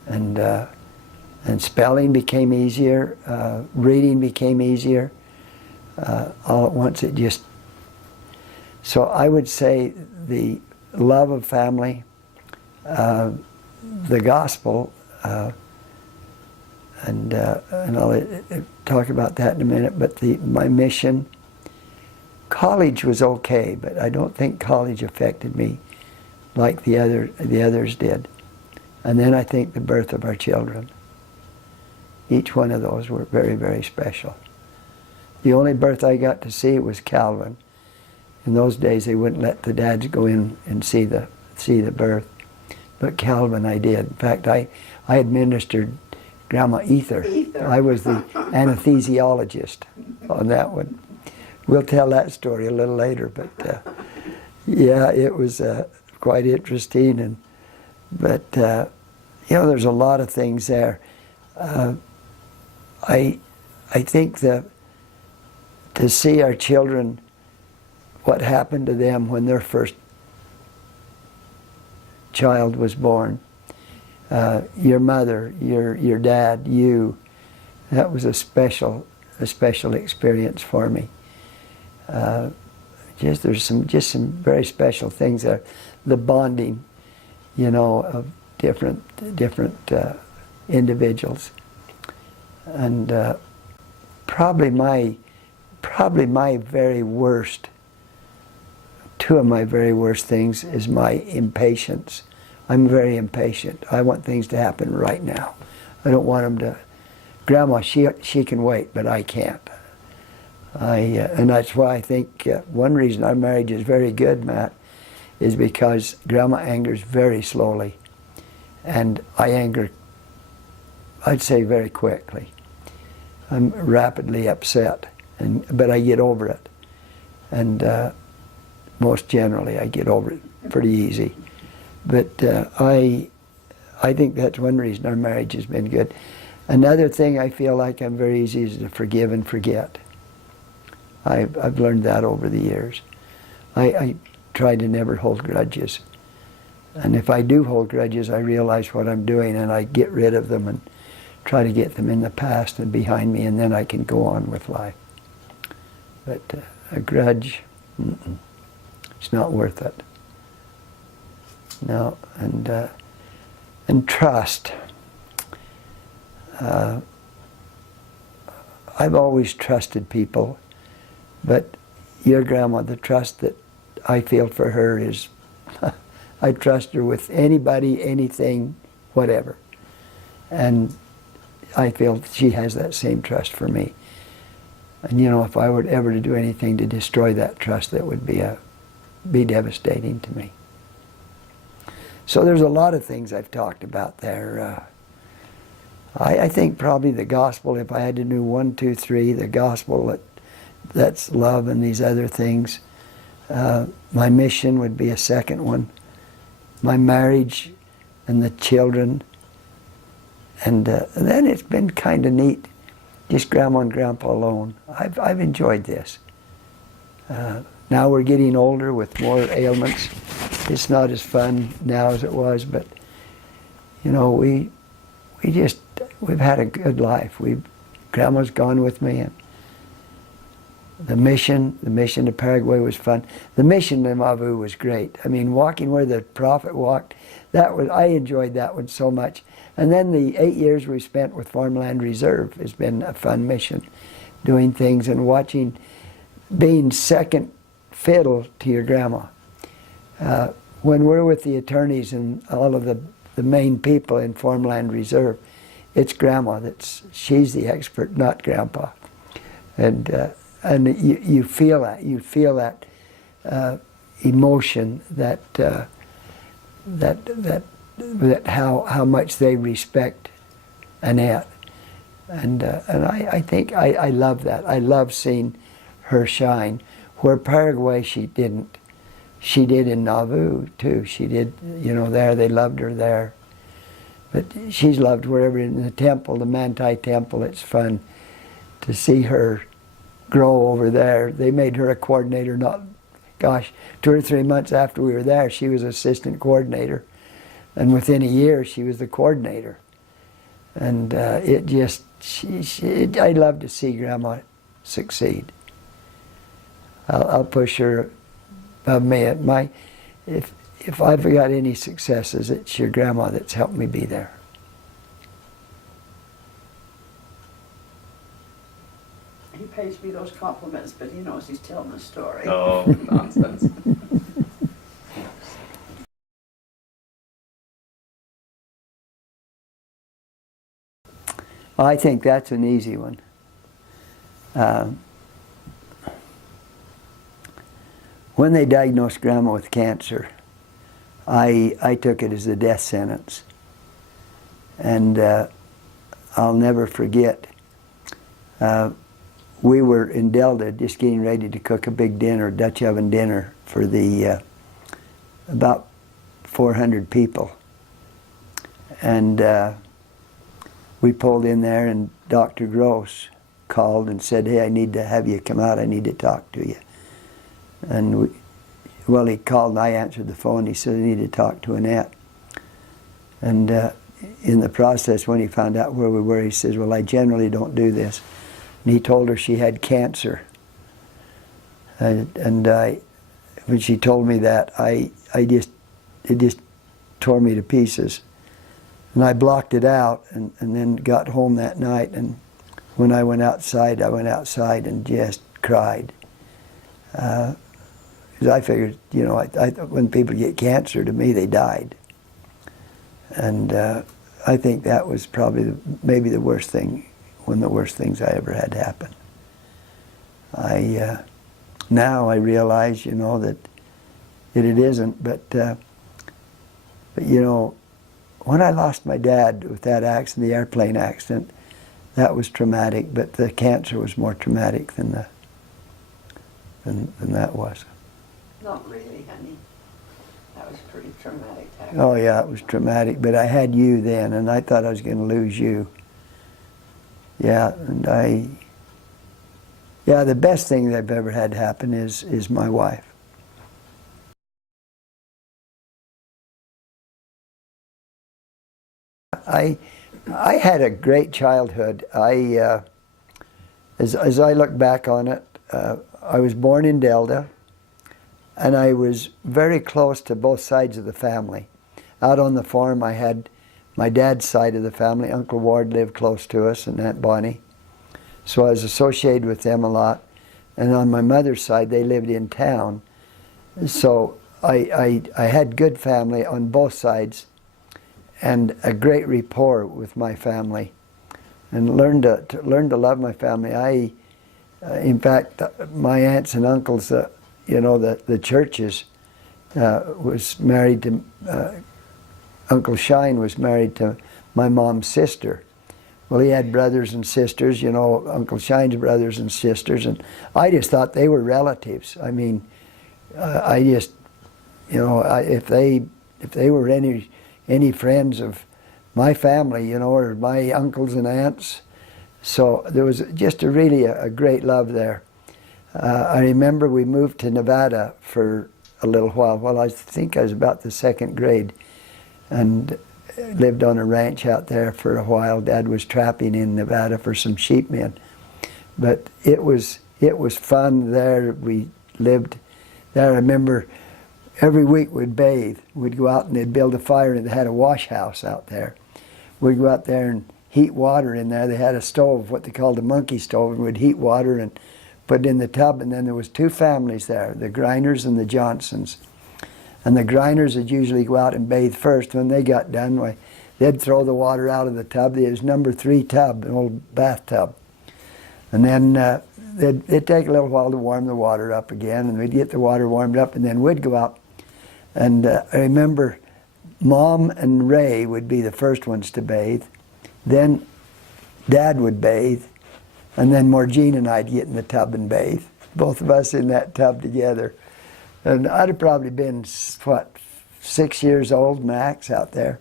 And spelling became easier, reading became easier. All at once it just... So I would say the love of family, the gospel, and I'll talk about that in a minute, but my mission. College was okay, but I don't think college affected me like the others did. And then I think the birth of our children. Each one of those were very, very special. The only birth I got to see was Calvin. In those days, they wouldn't let the dads go in and see the birth. But Calvin, I did. In fact, I administered Grandma ether. I was the anesthesiologist on that one. We'll tell that story a little later, but yeah, it was quite interesting. But there's a lot of things there. I think that to see our children, what happened to them when their first child was born, your mother, your dad, you, that was a special experience for me. There's some very special things there. The bonding, different individuals, and probably my very worst. Two of my very worst things is my impatience. I'm very impatient. I want things to happen right now. I don't want them to. Grandma, she can wait, but I can't. And that's why I think one reason our marriage is very good, Matt, is because Grandma angers very slowly, and I anger, I'd say, very quickly. I'm rapidly upset, but I get over it, and most generally I get over it pretty easy. But I think that's one reason our marriage has been good. Another thing I feel like I'm very easy is to forgive and forget. I've learned that over the years. I try to never hold grudges. And if I do hold grudges, I realize what I'm doing and I get rid of them and try to get them in the past and behind me, and then I can go on with life. But a grudge, it's not worth it. No, and trust. I've always trusted people, but your grandma, the trust that I feel for her is, I trust her with anybody, anything, whatever. And I feel she has that same trust for me. And you know, if I were ever to do anything to destroy that trust, that would be devastating to me. So there's a lot of things I've talked about there. I think probably the gospel, if I had to do 1, 2, 3, the gospel, that's love and these other things. My mission would be a second one. My marriage and the children. And then it's been kind of neat, just Grandma and Grandpa alone. I've enjoyed this. Now we're getting older with more ailments. It's not as fun now as it was, but you know, we've had a good life. Grandma's gone with me, and the mission to Paraguay was fun. The mission to Nauvoo was great. I mean, walking where the prophet walked, I enjoyed that one so much. And then the 8 years we spent with Farmland Reserve has been a fun mission, doing things and watching, being second fiddle to your grandma. When we're with the attorneys and all of the main people in Farmland Reserve, it's Grandma she's the expert, not Grandpa. And you feel that emotion, that how much they respect Annette, and I think I love that. I love seeing her shine where Paraguay she didn't. She did in Nauvoo too. She did, you know, there they loved her there. But she's loved wherever, in the temple, the Manti Temple. It's fun to see her grow over there. They made her a coordinator, 2 or 3 months after we were there, she was assistant coordinator. And within a year, she was the coordinator. And it just, I love to see Grandma succeed. I'll push her above me. If I've got any successes, it's your grandma that's helped me be there. He pays me those compliments, but he knows he's telling the story. Oh, nonsense. I think that's an easy one. When they diagnosed Grandma with cancer, I took it as a death sentence. And I'll never forget, we were in Delta just getting ready to cook a big dinner, Dutch oven dinner, for the about 400 people. And we pulled in there, and Dr. Gross called and said, "Hey, I need to have you come out. I need to talk to you." And he called and I answered the phone. He said, "I need to talk to Annette." And in the process, when he found out where we were, he says, "Well, I generally don't do this." And he told her she had cancer. And when she told me that, it just tore me to pieces. And I blocked it out, and then got home that night, and when I went outside and just cried. Because I figured, you know, when people get cancer, to me, they died. And I think that was probably maybe the worst thing, one of the worst things I ever had happen. Now I realize, you know, that it isn't, but you know, when I lost my dad with that accident, the airplane accident, that was traumatic, but the cancer was more traumatic than that was. Not really, honey. That was pretty traumatic. Oh yeah, it was traumatic, but I had you then, and I thought I was going to lose you. Yeah, and the best thing that I've ever had happen is my wife. I had a great childhood. As I look back on it, I was born in Delta, and I was very close to both sides of the family. Out on the farm, I had my dad's side of the family. Uncle Ward lived close to us, and Aunt Bonnie. So I was associated with them a lot. And on my mother's side, they lived in town. So I had good family on both sides, and a great rapport with my family, and learned to love my family. In fact, my aunts and uncles, you know, the churches, was married to, Uncle Shine was married to my mom's sister. Well, he had brothers and sisters, you know, Uncle Shine's brothers and sisters, and I just thought they were relatives. I mean, I just, you know, if they were any friends of my family, you know, or my uncles and aunts. So there was just really a great love there. I remember we moved to Nevada for a little while. Well, I think I was about the second grade, and lived on a ranch out there for a while. Dad was trapping in Nevada for some sheep men. But it was fun there. We lived there. I remember every week we'd bathe. We'd go out and they'd build a fire, and they had a wash house out there. We'd go out there and heat water in there. They had a stove, what they called a monkey stove, and we'd heat water and put it in the tub. And then there was two families there, the Greiners and the Johnsons. And the Greiners would usually go out and bathe first. When they got done, they'd throw the water out of the tub. It was number 3 tub, an old bathtub. And then it'd take a little while to warm the water up again, and we'd get the water warmed up, and then we'd go out. And I remember Mom and Ray would be the first ones to bathe. Then Dad would bathe, and then Morgene and I'd get in the tub and bathe. Both of us in that tub together. And I'd have probably been, what, 6 years old max out there.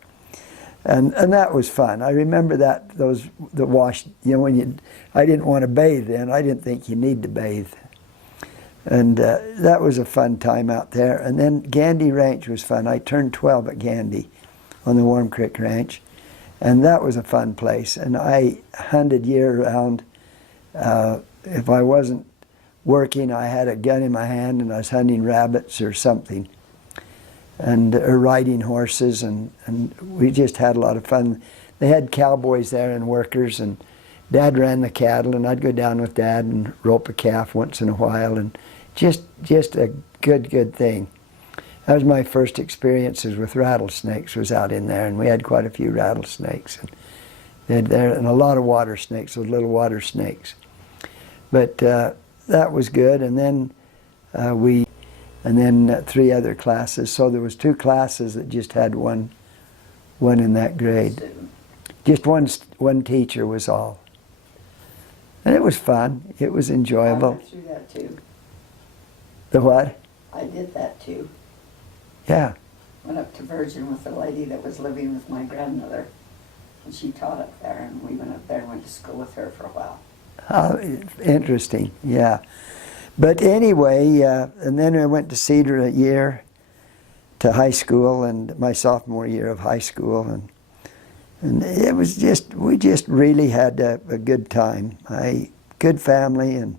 And that was fun. I remember the wash, you know, I didn't want to bathe then. I didn't think you need to bathe. And that was a fun time out there. And then Gandy Ranch was fun. I turned 12 at Gandy on the Warm Creek Ranch. And that was a fun place. And I hunted year-round. If I wasn't working, I had a gun in my hand and I was hunting rabbits or something, or riding horses, and we just had a lot of fun. They had cowboys there and workers, and Dad ran the cattle, and I'd go down with Dad and rope a calf once in a while, and just a good thing. That was my first experiences with rattlesnakes, was out in there, and we had quite a few rattlesnakes, and a lot of water snakes, those little water snakes. But that was good, and then 3 other classes. So there was 2 classes that just had one in that grade. Just one teacher was all. And it was fun. It was enjoyable. I went through that too. The what? I did that too. Yeah. Went up to Virgin with a lady that was living with my grandmother, and she taught up there, and we went up there and went to school with her for a while. Oh, interesting, yeah. But anyway, and then I went to Cedar a year to high school, and my sophomore year of high school, and it was we just really had a good time. Good family, and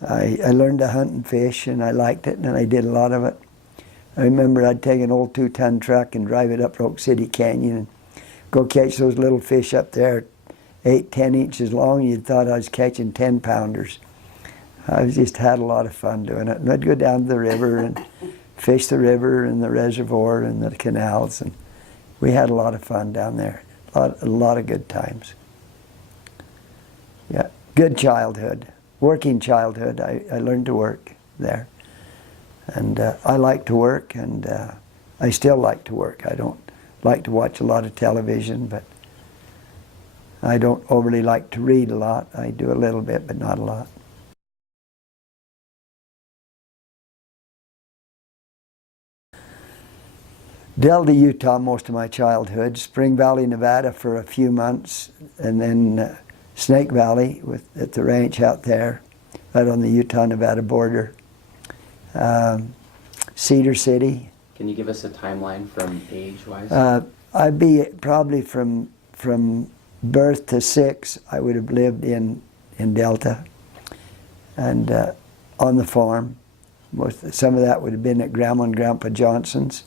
I learned to hunt and fish, and I liked it, and I did a lot of it. I remember I'd take an old 2-ton truck and drive it up Oak City Canyon, and go catch those little fish up there, 8, 10 inches long. You'd thought I was catching 10-pounders. I just had a lot of fun doing it. And I'd go down to the river and fish the river and the reservoir and the canals. And we had a lot of fun down there. A lot of good times. Yeah, good childhood. Working childhood. I learned to work there. And I like to work, and I still like to work. I don't like to watch a lot of television, but I don't overly like to read a lot. I do a little bit, but not a lot. Delta, Utah, most of my childhood. Spring Valley, Nevada for a few months, and then Snake Valley at the ranch out there, right on the Utah-Nevada border. Cedar City. Can you give us a timeline from age-wise? I'd be probably from birth to 6, I would have lived in Delta and on the farm. Some of that would have been at Grandma and Grandpa Johnson's.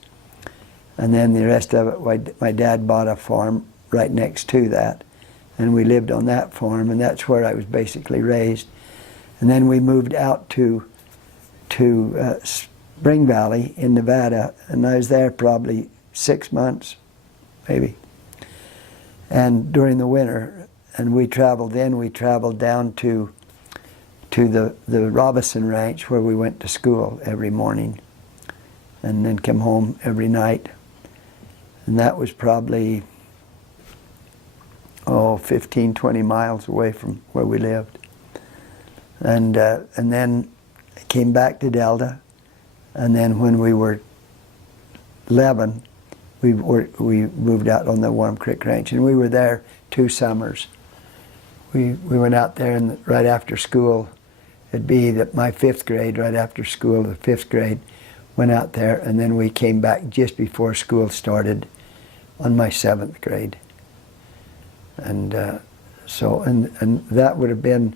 And then the rest of it, my dad bought a farm right next to that. And we lived on that farm, and that's where I was basically raised. And then we moved out to Spring Valley in Nevada, and I was there probably 6 months, maybe. And during the winter, and we traveled down to the Robinson Ranch where we went to school every morning, and then come home every night. And that was probably 15, 20 miles away from where we lived. And then I came back to Delta, and then when we were 11, we moved out on the Warm Creek Ranch, and we were there 2 summers. We went out there right after school. It'd be my 5th grade, right after school, the 5th grade, went out there, and then we came back just before school started on my 7th grade. And so that would have been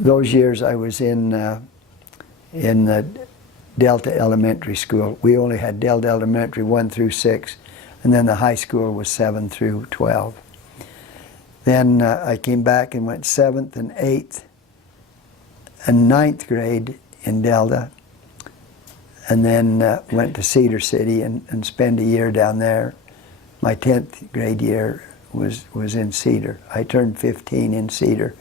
those years I was in the Delta Elementary School. We only had Delta Elementary 1 through 6, and then the high school was 7 through 12. Then I came back and went 7th and 8th and 9th grade in Delta, and then went to Cedar City and spent a year down there. My 10th grade year was in Cedar. I turned 15 in Cedar.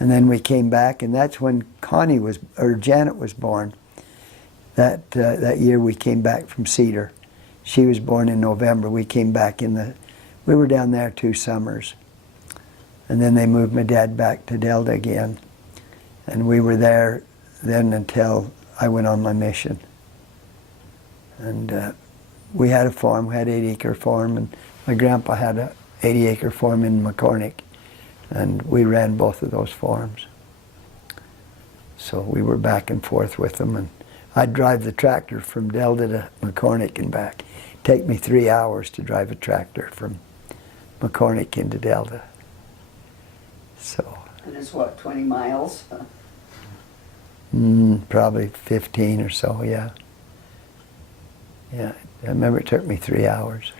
And then we came back, and that's when Janet was born. That year we came back from Cedar. She was born in November. We came back we were down there 2 summers. And then they moved my dad back to Delta again. And we were there then until I went on my mission. And we had a farm, we had an 8-acre farm, and my grandpa had a 80-acre farm in McCormick, and we ran both of those farms. So we were back and forth with them, and I'd drive the tractor from Delta to McCormick and back. It'd take me 3 hours to drive a tractor from McCormick into Delta. So. And it's what, 20 miles? Probably 15 or so, yeah. Yeah, I remember it took me 3 hours.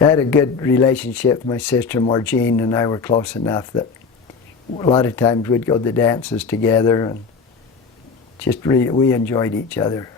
I had a good relationship with my sister Margene, and I were close enough that a lot of times we'd go to the dances together, and just we enjoyed each other.